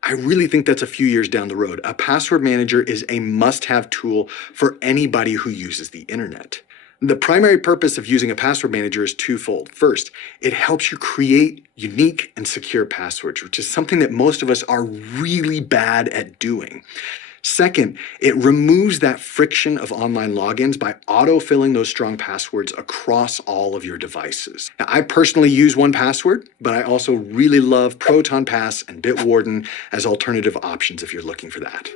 I really think that's a few years down the road, a password manager is a must-have tool for anybody who uses the internet. The primary purpose of using a password manager is twofold. First, it helps you create unique and secure passwords, which is something that most of us are really bad at doing. Second, it removes that friction of online logins by auto-filling those strong passwords across all of your devices. Now, I personally use 1Password, but I also really love Proton Pass and Bitwarden as alternative options if you're looking for that.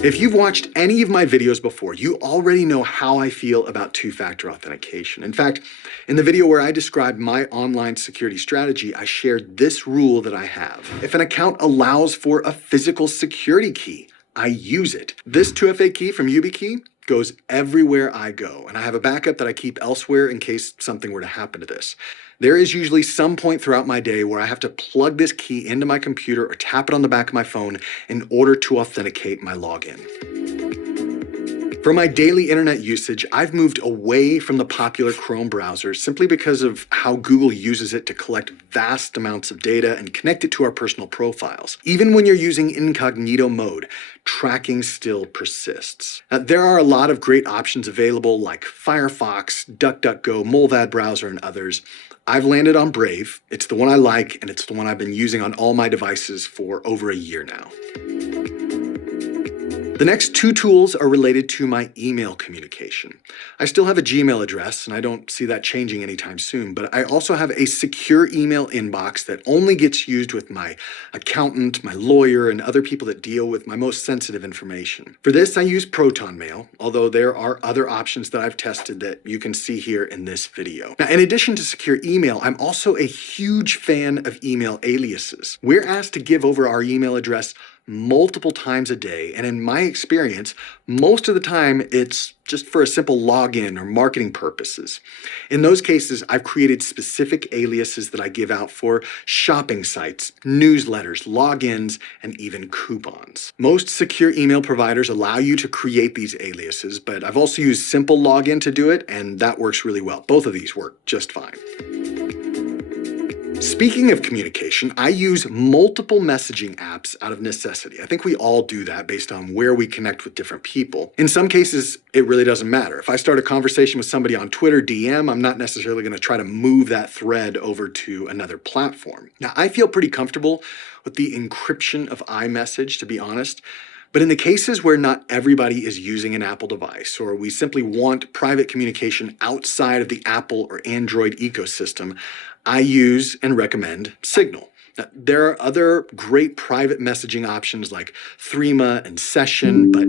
If you've watched any of my videos before, you already know how I feel about two-factor authentication. In fact, in the video where I described my online security strategy, I shared this rule that I have. If an account allows for a physical security key, I use it. This 2FA key from YubiKey goes everywhere I go, and I have a backup that I keep elsewhere in case something were to happen to this. There is usually some point throughout my day where I have to plug this key into my computer or tap it on the back of my phone in order to authenticate my login. For my daily internet usage, I've moved away from the popular Chrome browser simply because of how Google uses it to collect vast amounts of data and connect it to our personal profiles. Even when you're using incognito mode, tracking still persists. Now, there are a lot of great options available like Firefox, DuckDuckGo, Mullvad browser, and others. I've landed on Brave. It's the one I like, and it's the one I've been using on all my devices for over a year now. The next 2 tools are related to my email communication. I still have a Gmail address, and I don't see that changing anytime soon, but I also have a secure email inbox that only gets used with my accountant, my lawyer, and other people that deal with my most sensitive information. For this, I use Proton Mail, although there are other options that I've tested that you can see here in this video. Now, in addition to secure email, I'm also a huge fan of email aliases. We're asked to give over our email address multiple times a day, and in my experience, most of the time it's just for a simple login or marketing purposes. In those cases, I've created specific aliases that I give out for shopping sites, newsletters, logins, and even coupons. Most secure email providers allow you to create these aliases, but I've also used simple login to do it, and that works really well. Both of these work just fine. Speaking of communication, I use multiple messaging apps out of necessity. I think we all do that based on where we connect with different people. In some cases, it really doesn't matter. If I start a conversation with somebody on Twitter DM, I'm not necessarily going to try to move that thread over to another platform. Now, I feel pretty comfortable with the encryption of iMessage, to be honest. But in the cases where not everybody is using an Apple device, or we simply want private communication outside of the Apple or Android ecosystem, I use and recommend Signal. Now, there are other great private messaging options like Threema and Session, but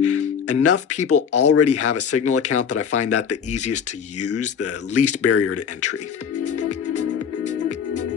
enough people already have a Signal account that I find that the easiest to use, the least barrier to entry.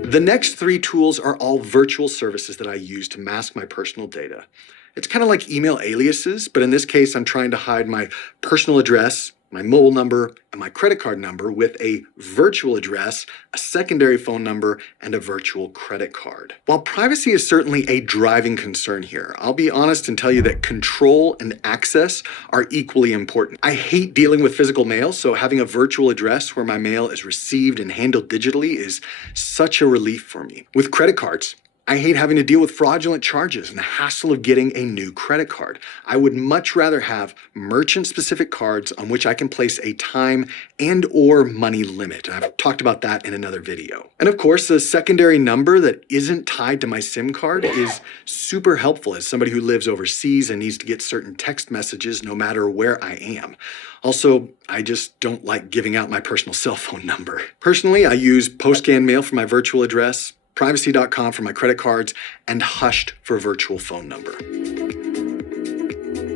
The next three tools are all virtual services that I use to mask my personal data. It's kind of like email aliases, but in this case, I'm trying to hide my personal address, my mobile number, and my credit card number with a virtual address, a secondary phone number, and a virtual credit card. While privacy is certainly a driving concern here, I'll be honest and tell you that control and access are equally important. I hate dealing with physical mail, so having a virtual address where my mail is received and handled digitally is such a relief for me. With credit cards, I hate having to deal with fraudulent charges and the hassle of getting a new credit card. I would much rather have merchant-specific cards on which I can place a time and or money limit. I've talked about that in another video. And of course, a secondary number that isn't tied to my SIM card is super helpful as somebody who lives overseas and needs to get certain text messages no matter where I am. Also, I just don't like giving out my personal cell phone number. Personally, I use Postcan Mail for my virtual address, Privacy.com for my credit cards, and Hushed for virtual phone number.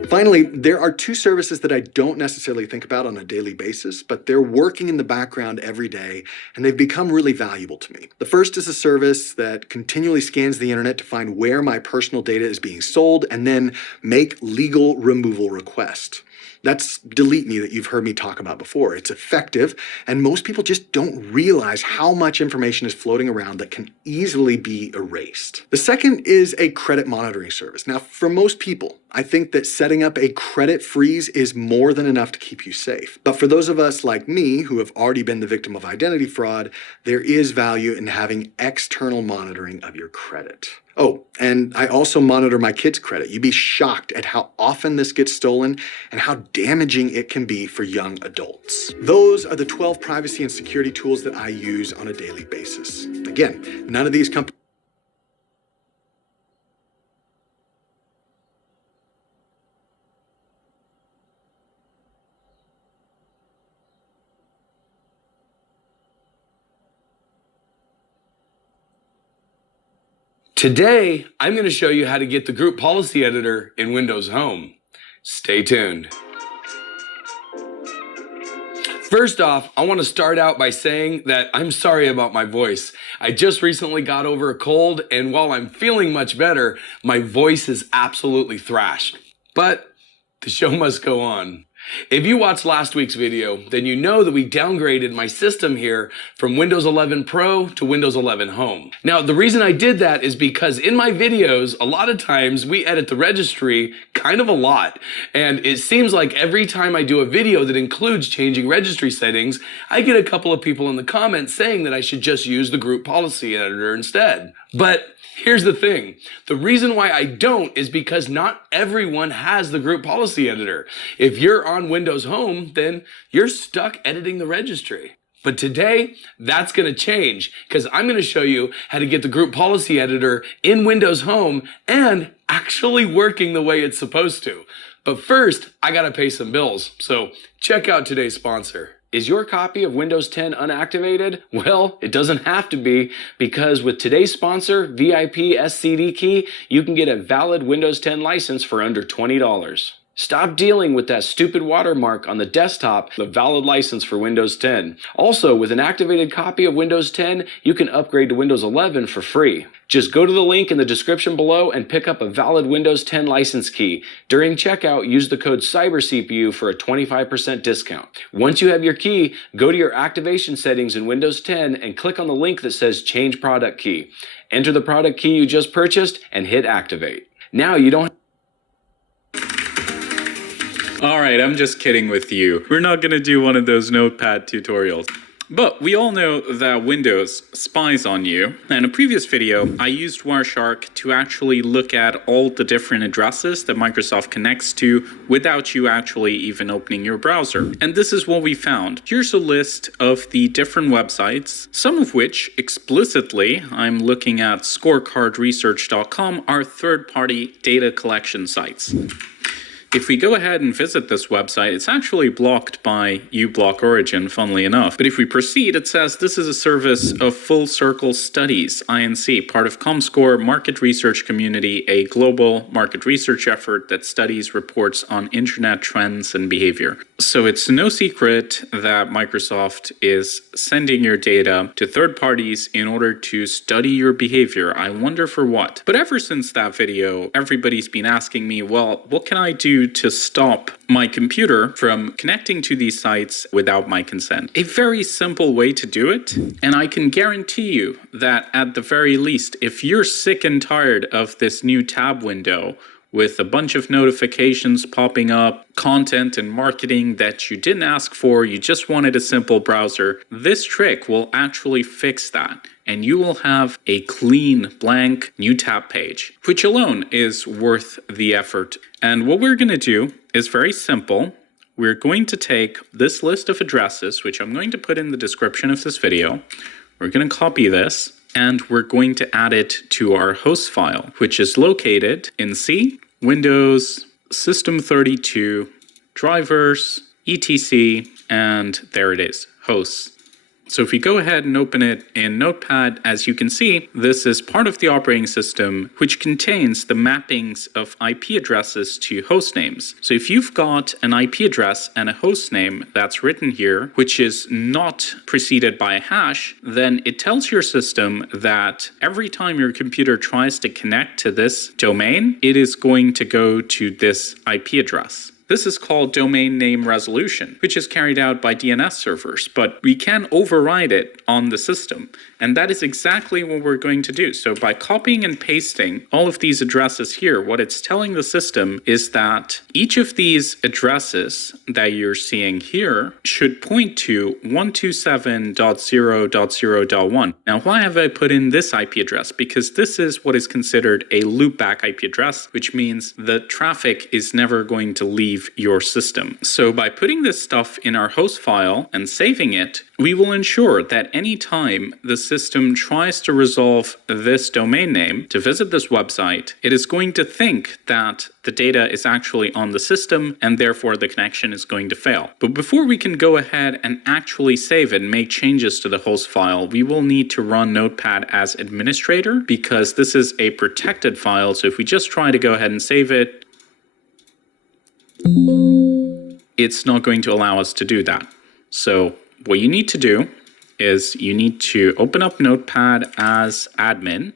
Finally, there are two services that I don't necessarily think about on a daily basis, but they're working in the background every day, and they've become really valuable to me. The first is a service that continually scans the internet to find where my personal data is being sold and then make legal removal requests. That's Delete Me that you've heard me talk about before. It's effective, and most people just don't realize how much information is floating around that can easily be erased. The second is a credit monitoring service. Now, for most people, I think that setting up a credit freeze is more than enough to keep you safe. But for those of us like me who have already been the victim of identity fraud, there is value in having external monitoring of your credit. Oh, and I also monitor my kids' credit. You'd be shocked at how often this gets stolen and how damaging it can be for young adults. Those are the 12 privacy and security tools that I use on a daily basis. Again, none of these companies. Today, I'm going to show you how to get the group policy editor in Windows Home. Stay tuned. First off, I want to start out by saying that I'm sorry about my voice. I just recently got over a cold, and while I'm feeling much better, my voice is absolutely thrashed. But the show must go on. If you watched last week's video, then you know that we downgraded my system here from Windows 11 Pro to Windows 11 Home. Now, the reason I did that is because in my videos, a lot of times we edit the registry kind of a lot. And it seems like every time I do a video that includes changing registry settings, I get a couple of people in the comments saying that I should just use the group policy editor instead. But here's the thing. The reason why I don't is because not everyone has the group policy editor. If you're on Windows Home, then you're stuck editing the registry. But today, that's going to change because I'm going to show you how to get the group policy editor in Windows Home and actually working the way it's supposed to. But first, I got to pay some bills. So check out today's sponsor. Is your copy of Windows 10 unactivated? Well, it doesn't have to be, because with today's sponsor, VIP SCD Key, you can get a valid Windows 10 license for under $20. Stop dealing with that stupid watermark on the desktop, the valid license for Windows 10. Also, with an activated copy of Windows 10, you can upgrade to Windows 11 for free. Just go to the link in the description below and pick up a valid Windows 10 license key. During checkout, use the code CYBERCPU for a 25% discount. Once you have your key, go to your activation settings in Windows 10 and click on the link that says Change Product Key. Enter the product key you just purchased and hit activate. Now you don't. Alright, I'm just kidding with you. We're not gonna do one of those notepad tutorials. But we all know that Windows spies on you. In a previous video, I used Wireshark to actually look at all the different addresses that Microsoft connects to without you actually even opening your browser. And this is what we found. Here's a list of the different websites, some of which explicitly, I'm looking at scorecardresearch.com, are third-party data collection sites. If we go ahead and visit this website, it's actually blocked by uBlock Origin, funnily enough. But if we proceed, it says this is a service of Full Circle Studies, INC, part of Comscore Market Research Community, a global market research effort that studies reports on internet trends and behavior. So it's no secret that Microsoft is sending your data to third parties in order to study your behavior. I wonder for what. But ever since that video, everybody's been asking me, well, what can I do to stop my computer from connecting to these sites without my consent? A very simple way to do it, and I can guarantee you that at the very least, if you're sick and tired of this new tab window with a bunch of notifications popping up, content and marketing that you didn't ask for, you just wanted a simple browser, this trick will actually fix that. And you will have a clean, blank, new tab page, which alone is worth the effort. And what we're going to do is very simple. We're going to take this list of addresses, which I'm going to put in the description of this video. We're going to copy this, and we're going to add it to our host file, which is located in C, Windows, System32, drivers, etc, and there it is, hosts. So if we go ahead and open it in Notepad, as you can see, this is part of the operating system which contains the mappings of IP addresses to host names. So if you've got an IP address and a host name that's written here, which is not preceded by a hash, then it tells your system that every time your computer tries to connect to this domain, it is going to go to this IP address. This is called domain name resolution, which is carried out by DNS servers, but we can override it on the system. And that is exactly what we're going to do. So by copying and pasting all of these addresses here, what it's telling the system is that each of these addresses that you're seeing here should point to 127.0.0.1. Now, why have I put in this IP address? Because this is what is considered a loopback IP address, which means the traffic is never going to leave your system. So by putting this stuff in our host file and saving it, we will ensure that any time the system tries to resolve this domain name to visit this website, it is going to think that the data is actually on the system and therefore the connection is going to fail. But before we can go ahead and actually save it and make changes to the host file, we will need to run Notepad as administrator because this is a protected file. So if we just try to go ahead and save it, it's not going to allow us to do that. So what you need to do is you need to open up Notepad as admin.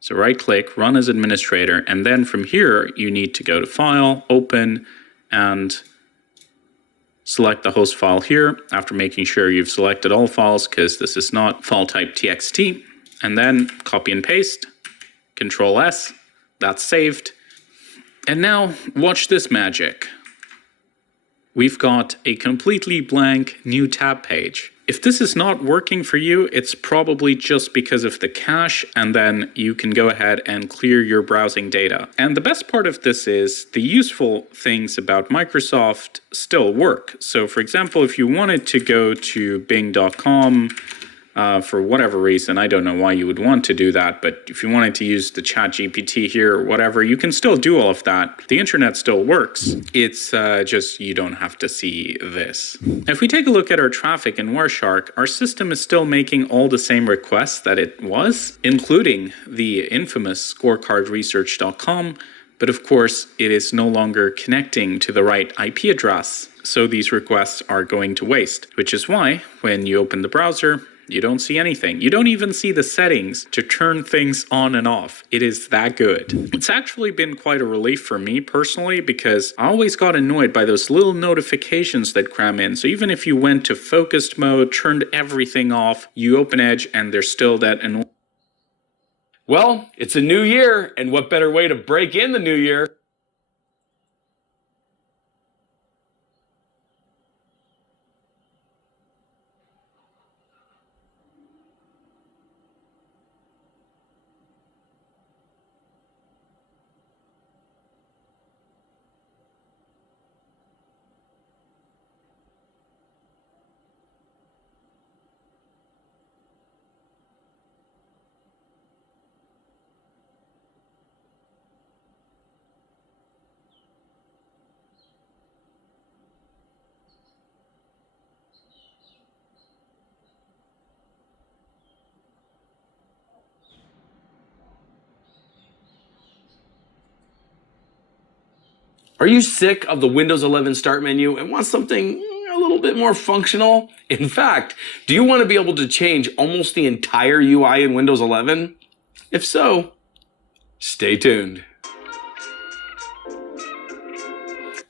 So right click, run as administrator, and then from here you need to go to File, Open, and select the host file here after making sure you've selected all files because this is not file type TXT. And then copy and paste, Control S, that's saved. And now watch this magic. We've got a completely blank new tab page. If this is not working for you, it's probably just because of the cache, and then you can go ahead and clear your browsing data. And the best part of this is the useful things about Microsoft still work. So for example, if you wanted to go to bing.com, for whatever reason, I don't know why you would want to do that, but if you wanted to use the chat GPT here or whatever, you can still do all of that. The internet still works. It's just you don't have to see this. If we take a look at our traffic in Wireshark, our system is still making all the same requests that it was, including the infamous scorecardresearch.com, But of course, it is no longer connecting to the right IP address, so these requests are going to waste, which is why when you open the browser, you don't see anything. You don't even see the settings to turn things on and off. It is that good. It's actually been quite a relief for me personally, because I always got annoyed by those little notifications that cram in. So even if you went to focused mode, turned everything off, you open Edge and there's still that annoying. Well, it's a new year, and what better way to break in the new year? Are you sick of the Windows 11 Start menu and want something a little bit more functional? In fact, do you want to be able to change almost the entire UI in Windows 11? If so, stay tuned.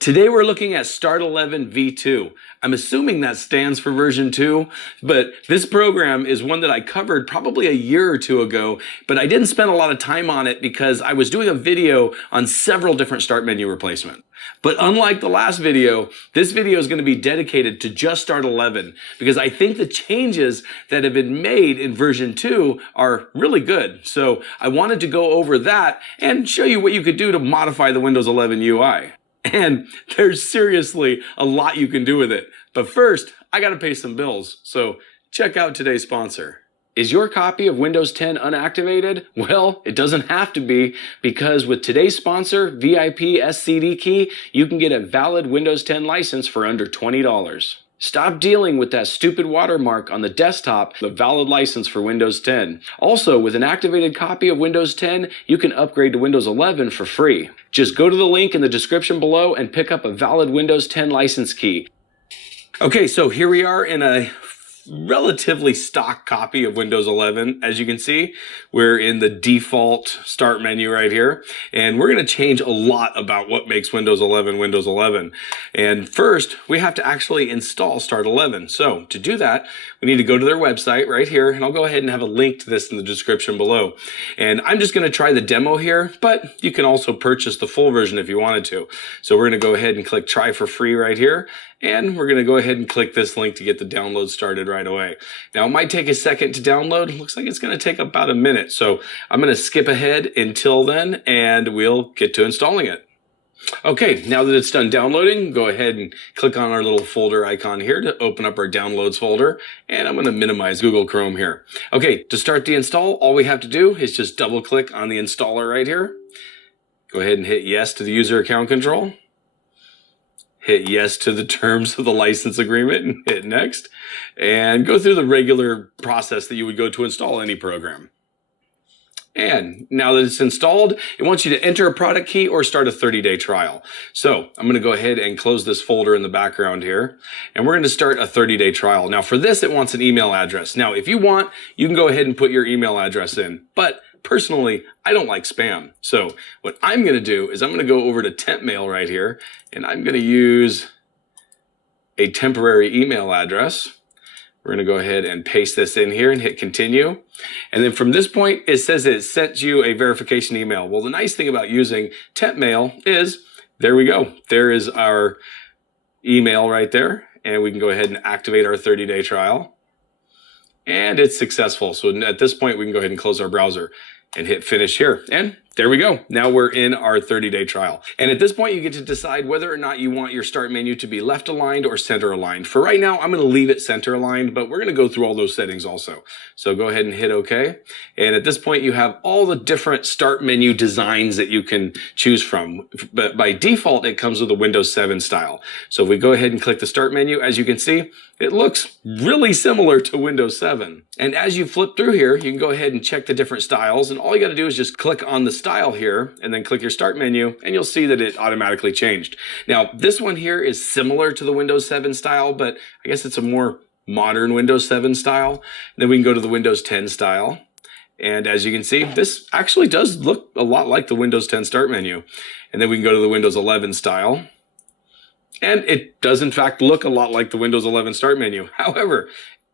Today we're looking at Start 11 V2. I'm assuming that stands for version 2, but this program is one that I covered probably a year or two ago, but I didn't spend a lot of time on it because I was doing a video on several different Start menu replacement. But unlike the last video, this video is going to be dedicated to just Start 11 because I think the changes that have been made in version 2 are really good. So I wanted to go over that and show you what you could do to modify the Windows 11 UI. And there's seriously a lot you can do with it. But first, I gotta pay some bills. So check out today's sponsor. Is your copy of Windows 10 unactivated? Well, it doesn't have to be, because with today's sponsor, VIP SCD Key, you can get a valid Windows 10 license for under $20. Stop dealing with that stupid watermark on the desktop, the valid license for Windows 10. Also, with an activated copy of Windows 10, you can upgrade to Windows 11 for free. Just go to the link in the description below and pick up a valid Windows 10 license key. Okay, so here we are in a relatively stock copy of Windows 11. As you can see, we're in the default start menu right here, and we're going to change a lot about what makes Windows 11 Windows 11. And first, we have to actually install Start 11. So to do that, we need to go to their website right here, and I'll go ahead and have a link to this in the description below. And I'm just going to try the demo here, but you can also purchase the full version if you wanted to. So we're going to go ahead and click try for free right here. And we're going to go ahead and click this link to get the download started right away. Now, it might take a second to download. Looks like it's going to take about a minute. So I'm going to skip ahead until then, and we'll get to installing it. Okay, now that it's done downloading, go ahead and click on our little folder icon here to open up our downloads folder. And I'm going to minimize Google Chrome here. Okay, to start the install, all we have to do is just double click on the installer right here. Go ahead and hit yes to the user account control. Hit yes to the terms of the license agreement and hit next, and go through the regular process that you would go to install any program. And now that it's installed, it wants you to enter a product key or start a 30-day trial. So I'm going to go ahead and close this folder in the background here, and we're going to start a 30-day trial. Now for this, it wants an email address. Now if you want, you can go ahead and put your email address in, but personally, I don't like spam. So what I'm going to do is I'm going to go over to temp mail right here, and I'm going to use a temporary email address. We're going to go ahead and paste this in here and hit continue. And then from this point, it says it sent you a verification email. Well, the nice thing about using temp mail is, there we go. There is our email right there. And we can go ahead and activate our 30-day trial. And it's successful. So at this point, we can go ahead and close our browser and hit finish here. And there we go. Now we're in our 30-day trial. And at this point, you get to decide whether or not you want your start menu to be left aligned or center aligned. For right now, I'm going to leave it center aligned, but we're going to go through all those settings also. So go ahead and hit OK. And at this point, you have all the different start menu designs that you can choose from. But by default, it comes with a Windows 7 style. So if we go ahead and click the start menu, as you can see, it looks really similar to Windows 7. And as you flip through here, you can go ahead and check the different styles. And all you got to do is just click on the style here and then click your start menu and you'll see that it automatically changed. Now, this one here is similar to the Windows 7 style, but I guess it's a more modern Windows 7 style. Then we can go to the Windows 10 style. And as you can see, this actually does look a lot like the Windows 10 start menu. And then we can go to the Windows 11 style. And it does in fact look a lot like the Windows 11 start menu. However,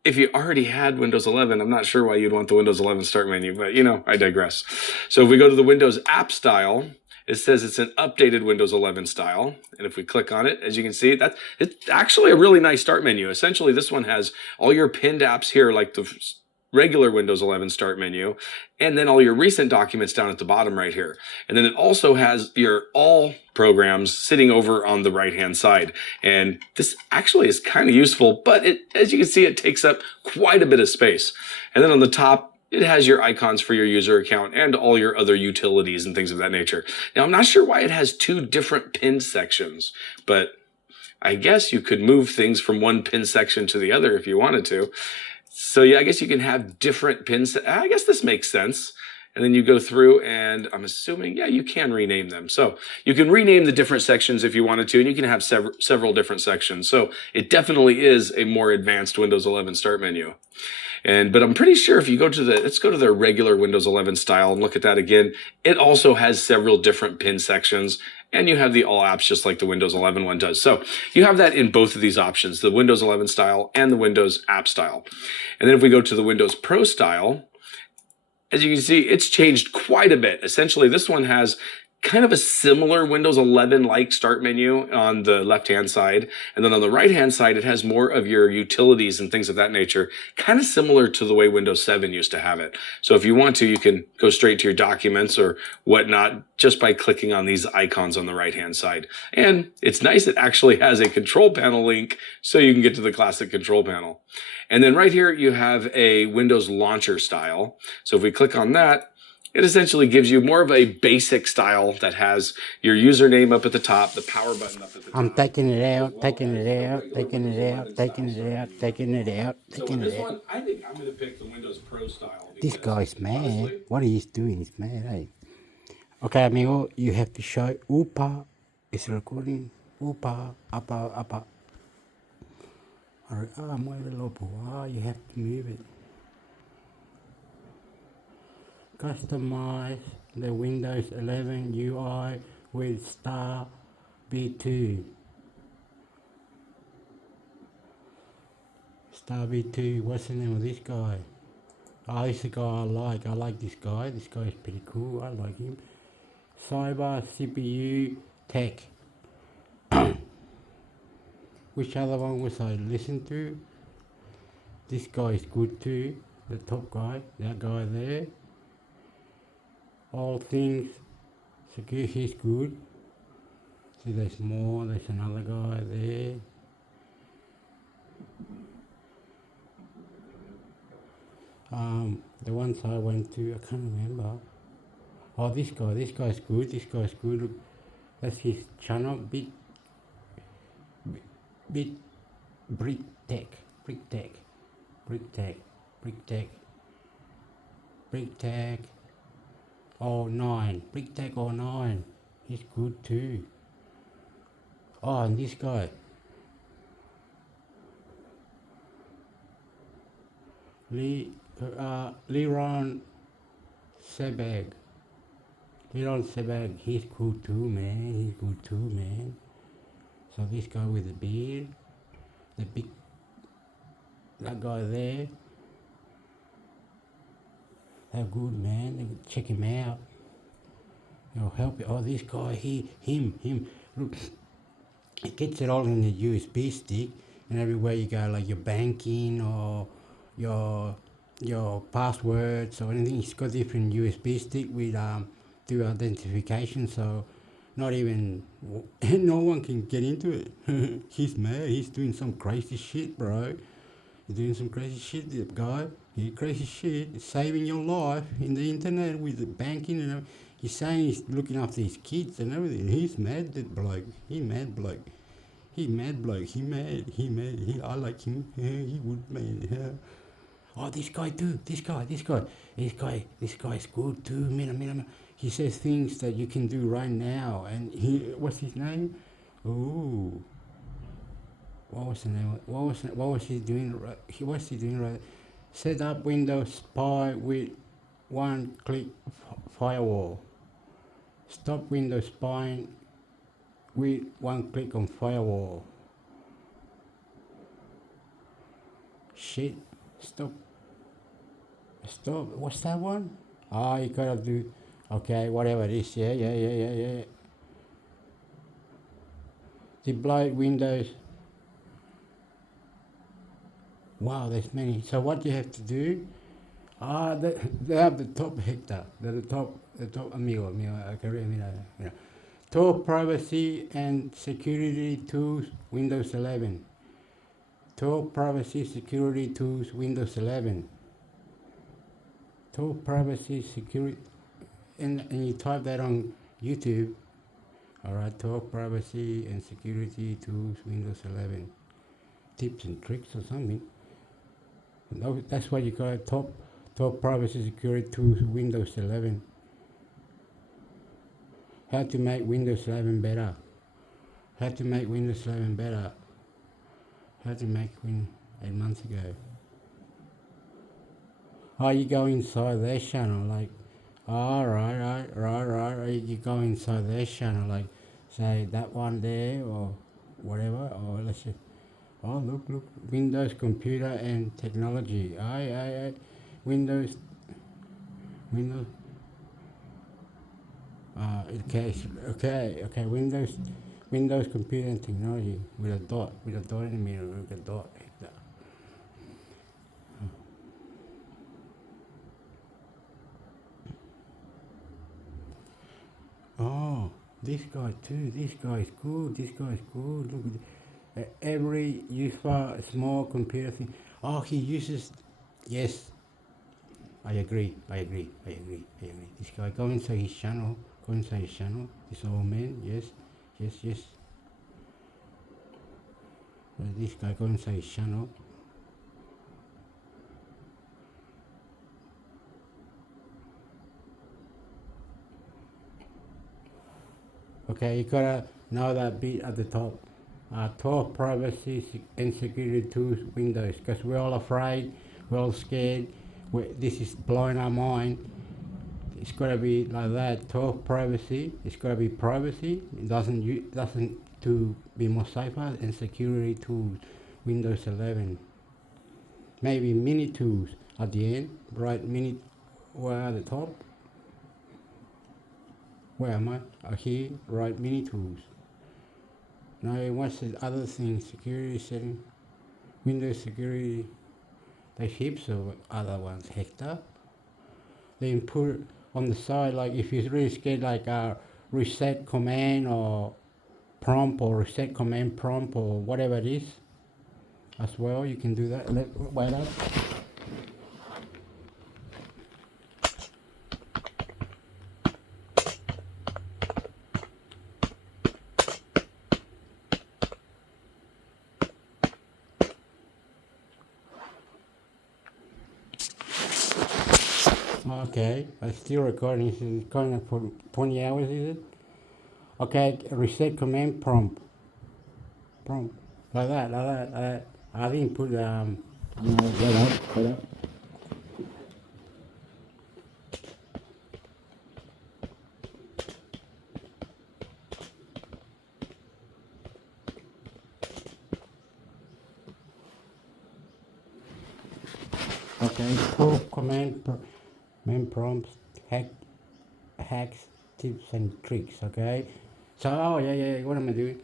if you already had Windows 11, I'm not sure why you'd want the Windows 11 start menu, but you know, I digress. So if we go to the Windows app style, it says it's an updated Windows 11 style. And if we click on it, as you can see, it's actually a really nice start menu. Essentially, this one has all your pinned apps here, like the regular Windows 11 start menu, and then all your recent documents down at the bottom right here. And then it also has your all programs sitting over on the right-hand side. And this actually is kind of useful, but as you can see, it takes up quite a bit of space. And then on the top, it has your icons for your user account and all your other utilities and things of that nature. Now, I'm not sure why it has two different pinned sections, but I guess you could move things from one pin section to the other if you wanted to. So yeah, I guess you can have different pins. I guess this makes sense. And then you go through and I'm assuming, yeah, you can rename them. So you can rename the different sections if you wanted to, and you can have several different sections. So it definitely is a more advanced Windows 11 start menu. But I'm pretty sure if you go to let's go to their regular Windows 11 style and look at that again. It also has several different pin sections, and you have the all apps just like the Windows 11 one does. So you have that in both of these options, the Windows 11 style and the Windows app style. And then if we go to the Windows Pro style, as you can see, it's changed quite a bit. Essentially, this one has kind of a similar Windows 11-like start menu on the left-hand side. And then on the right-hand side, it has more of your utilities and things of that nature, kind of similar to the way Windows 7 used to have it. So if you want to, you can go straight to your documents or whatnot just by clicking on these icons on the right-hand side. And it's nice, it actually has a control panel link so you can get to the classic control panel. And then right here, you have a Windows launcher style. So if we click on that, it essentially gives you more of a basic style that has your username up at the top, the power button up at the top. I'm taking it out, taking it out, taking it out, taking it out, taking it out, taking it out. I think I'm going to pick the Windows Pro style. This guy's mad. What he's doing is mad, eh? Okay, amigo, you have to show Upa is recording. Upa, apa. Muévelo, you have to move it. Customize the Windows 11 UI with star B2. Star B2, what's the name of this guy? Oh, this is the guy I like. I like this guy. This guy is pretty cool. I like him. Cyber CPU Tech. Which other one was I listen to? This guy is good too. The top guy, that guy there. All things security is good. See, there's more. There's another guy there. The ones I went to, I can't remember. Oh, this guy's good. This guy's good. Look, that's his channel. Brick Tech. Oh, 9. Brick Tech 09. He's good too. Oh, and this guy. Liron Sebag. He's cool too, man. So this guy with the beard, that guy there, they're good, man. Check him out. He'll help you. Oh, this guy, him. Look, he gets it all in the USB stick, and everywhere you go, like your banking or your passwords or anything, he's got different USB stick with do identification. So not even no one can get into it. He's mad. He's doing some crazy shit, bro. He's doing some crazy shit, that guy. Crazy shit. Saving your life in the internet with the banking and everything. He's saying he's looking after his kids and everything. He's mad, that bloke. He mad. I like him. He would, man. Oh, this guy too. This guy is good too. Man. he says things that you can do right now. And what's his name? Ooh. What was the name? What was he doing? What's he doing right? Set up Windows Spy with one-click firewall. Stop Windows spying with one click on firewall. Shit. Stop. What's that one? You gotta do. Okay, whatever it is. Yeah. Deploy Windows. Wow, there's many. So what you have to do? They have the top Hector. The top amigo. Okay, mira. Top privacy and security tools, Windows 11. Top privacy security tools, Windows 11. Top privacy security, and you type that on YouTube. All right, top privacy and security tools, Windows 11. Tips and tricks or something. No, that's what you call it, top privacy security tools, Windows 11. How to make Windows 11 better. How to make Windows 11 better. How to make 8 months ago. You go inside their channel, like, right. You go inside their channel, like, say that one there or whatever, or let's just, look, Windows computer and technology. Windows. Okay. Windows computer and technology with a dot in the middle, with a dot. This guy too. This guy is good. Look, every useful small computer thing. He uses. Yes, I agree. This guy, go inside his channel. This old man. Yes. This guy, go inside his channel. Okay, you gotta know that bit at the top. Top privacy and security tools, Windows, because we're all afraid, we're all scared. This is blowing our mind. It's gotta be like that. Top privacy. It's gotta be privacy. It doesn't to be more safer, and security tools, Windows 11. Maybe mini tools at the end, right? Mini, where at the top? Where am I? Here, right, mini tools. Now what's the other thing? Security setting, Windows security. There's heaps of other ones. Hector. Then put on the side, like if you're really scared, like reset command or prompt, or reset command prompt, or whatever it is. As well, you can do that. Wait up. Okay, I'm still recording. It's recording for 20 hours, is it? Okay, reset command prompt. Like that. I didn't put, wait up. Okay, full command prompts, hacks, tips and tricks. Okay, so what am I doing?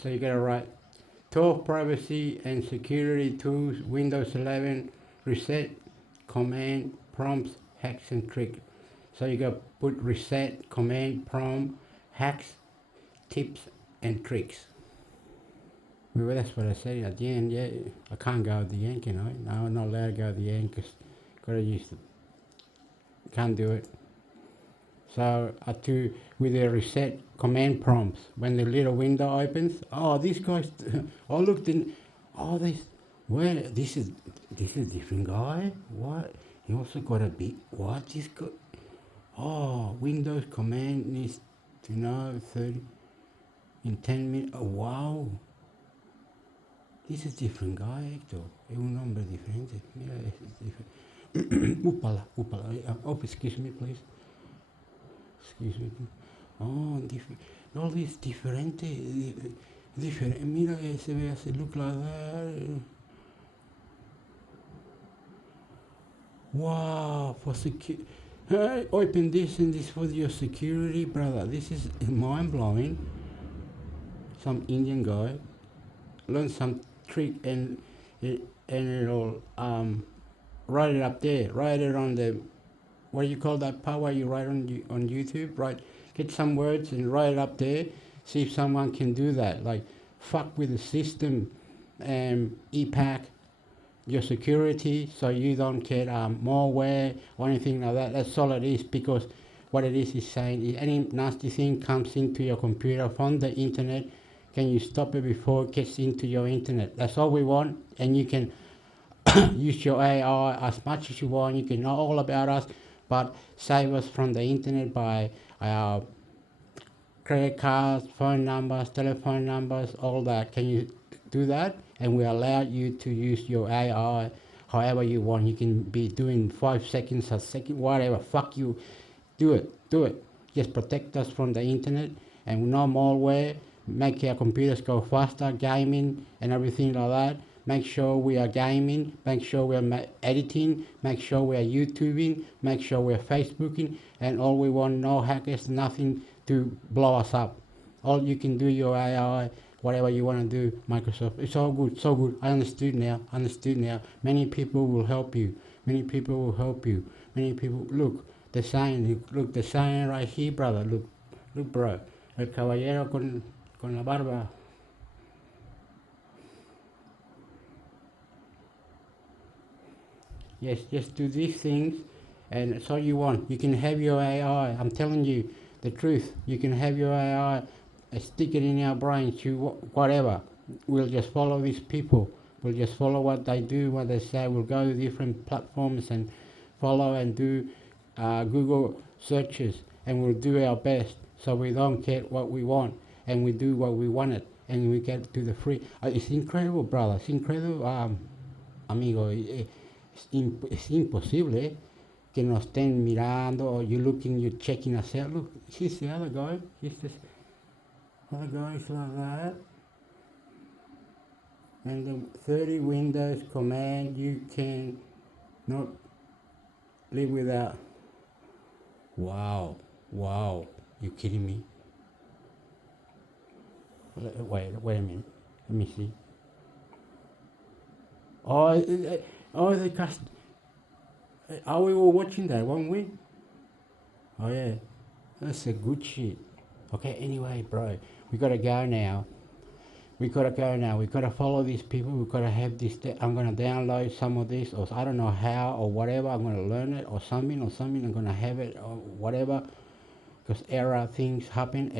So you gotta write 12 privacy and security tools, Windows 11, reset command prompts, hacks and tricks. So you gotta put reset command prompt, hacks, tips and tricks. Well, that's what I said at the end. Yeah, I can't go at the end, you know. No, I'm not allowed to go at the end because gotta use the. Can't do it. So I do with the reset command prompts. When the little window opens, this guy's. Look, this is a different guy. What? He also got a big. What? This guy. Oh, Windows command needs to know 30 in 10 minutes. Oh, wow. This is different guy, Hector. Es un hombre diferente. Mira, es different. Upala, upala. Oh, excuse me, please. Excuse me. Oh, different. All this diferente. Different. Mira, se ve así, look like that. Wow, for security. Hey, open this and this for your security, brother. This is mind blowing. Some Indian guy learn some trick and it'll write it up there, write it on the what do you call that part where you write on YouTube, right? Get some words and write it up there. See if someone can do that. Like fuck with the system and EPAC your security so you don't get malware or anything like that. That's all it is, because what it is saying any nasty thing comes into your computer from the internet, can you stop it before it gets into your internet? That's all we want. And you can use your AI as much as you want. You can know all about us, but save us from the internet by credit cards, phone numbers, telephone numbers, all that. Can you do that? And we allow you to use your AI however you want. You can be doing 5 seconds a second, whatever. Fuck you. Do it. Do it. Just protect us from the internet and no malware. Make our computers go faster, gaming and everything like that. Make sure we are gaming. Make sure we are editing. Make sure we are YouTubing. Make sure we are Facebooking. And all we want, no hackers, nothing to blow us up. All you can do your AI, whatever you want to do, Microsoft. It's all good, so good. I understood now. Understood now. Many people will help you. Many people will help you. Many people. Look, the sign. Look, the sign right here, brother. Look, look, bro. El caballero con la barba. Yes, just do these things, and that's all you want. You can have your AI. I'm telling you the truth. You can have your AI, stick it in our brains, you whatever. We'll just follow these people. We'll just follow what they do, what they say. We'll go to different platforms and follow and do Google searches, and we'll do our best so we don't get what we want, and we do what we wanted, and we get to the free. It's incredible, brother. It's incredible, amigo. Es imposible que nos estén mirando, or you looking, you checking us out. Look, here's the other guy. Here's this other guys like that. And the 30 Windows command, you can not live without. Wow, wow, you kidding me? Wait a minute. Let me see. Oh, the cast. Oh, we were watching that, weren't we? Oh yeah, that's a good shit. Okay, anyway, bro, we gotta go now. We gotta follow these people. We gotta have this. I'm gonna download some of this, or I don't know how or whatever. I'm gonna learn it or something. I'm gonna have it or whatever. Because error things happen.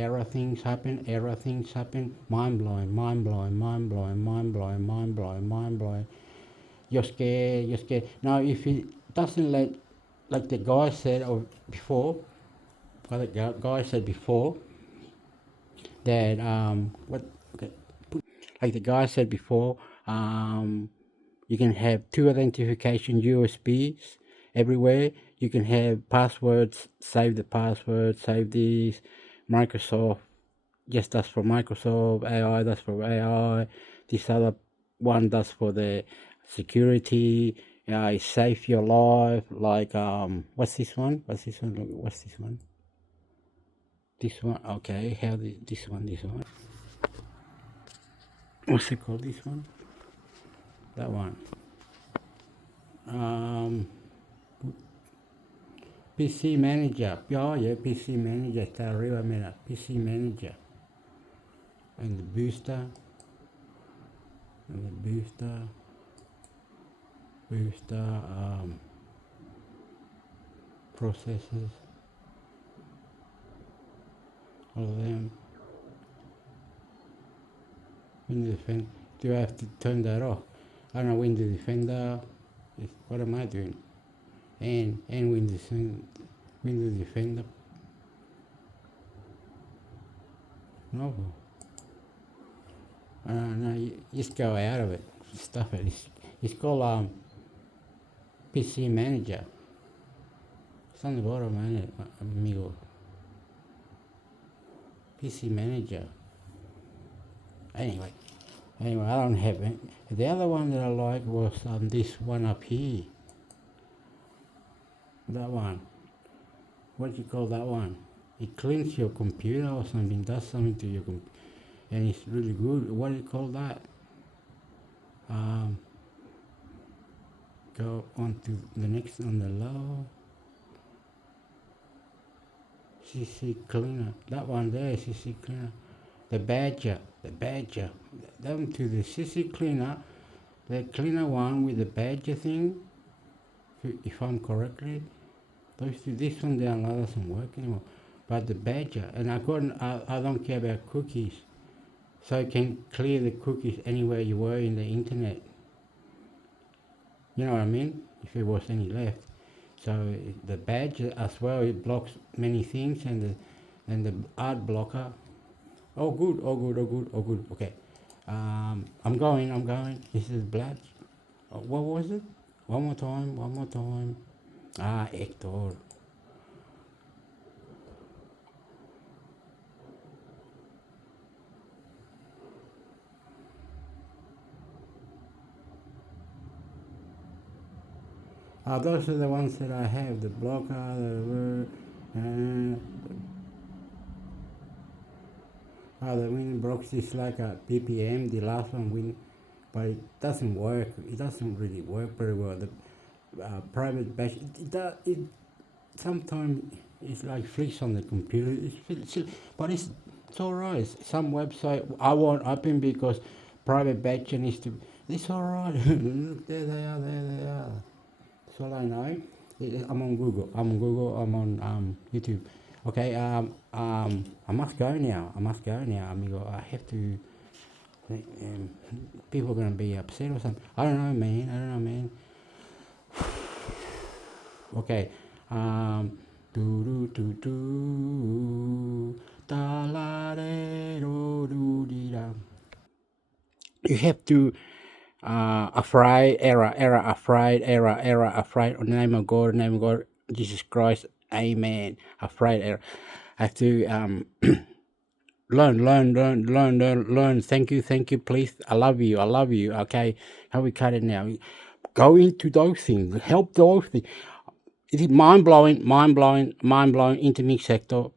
Mind blowing. You're scared. Now, if it doesn't like the guy said before, that like the guy said before, you can have 2 authentication USBs everywhere. You can have passwords, save the password, save these. Microsoft, yes, that's for Microsoft. AI, that's for AI. This other one, that's for the security. It save your life. Like what's this one? This one. Okay, how this one. What's it called? This one. That one. PC Manager. Oh yeah, PC Manager está arriba, mira. PC Manager. And the booster. Processes. All of them. Windows Defender. Do I have to turn that off? I don't know. Windows Defender. What am I doing? And Windows Defender. Windows Defender. No. No, you just go out of it. Stuff it. It's called PC Manager. It's on the bottom, amigo. PC Manager. Anyway, I don't have it. The other one that I like was this one up here. That one. What do you call that one? It cleans your computer or something, does something to your computer, and it's really good. What do you call that? Go on to the next on the low. CC Cleaner. That one there, CC Cleaner. The Badger. Down to the CC Cleaner. The cleaner one with the Badger thing, if I'm correctly. Those two, this one doesn't work anymore. But the Badger, and I don't care about cookies. So you can clear the cookies anywhere you were in the internet. You know what I mean? If there was any left. So the Badger as well, it blocks many things, and the art blocker. Oh good. Okay. I'm going. This is black. What was it? One more time. Hector. Those are the ones that I have. The blocker, the win blocks is like a ppm. The last one win, but it doesn't work. It doesn't really work very well. The private batch, it sometimes it's like flicks on the computer. But it's alright. Some website I won't open because private batch needs to. It's alright. Look, there they are. That's all I know. I'm on Google. I'm on YouTube. Okay. I must go now, amigo. I have to. People are gonna be upset or something. I don't know, man. Okay. You have to afraid, afraid. In the name of God, Jesus Christ, amen. Afraid, I have to learn. Thank you, please. I love you. Okay, how we cut it now? Go into those things. Help those things. It is mind blowing. Intermix sector.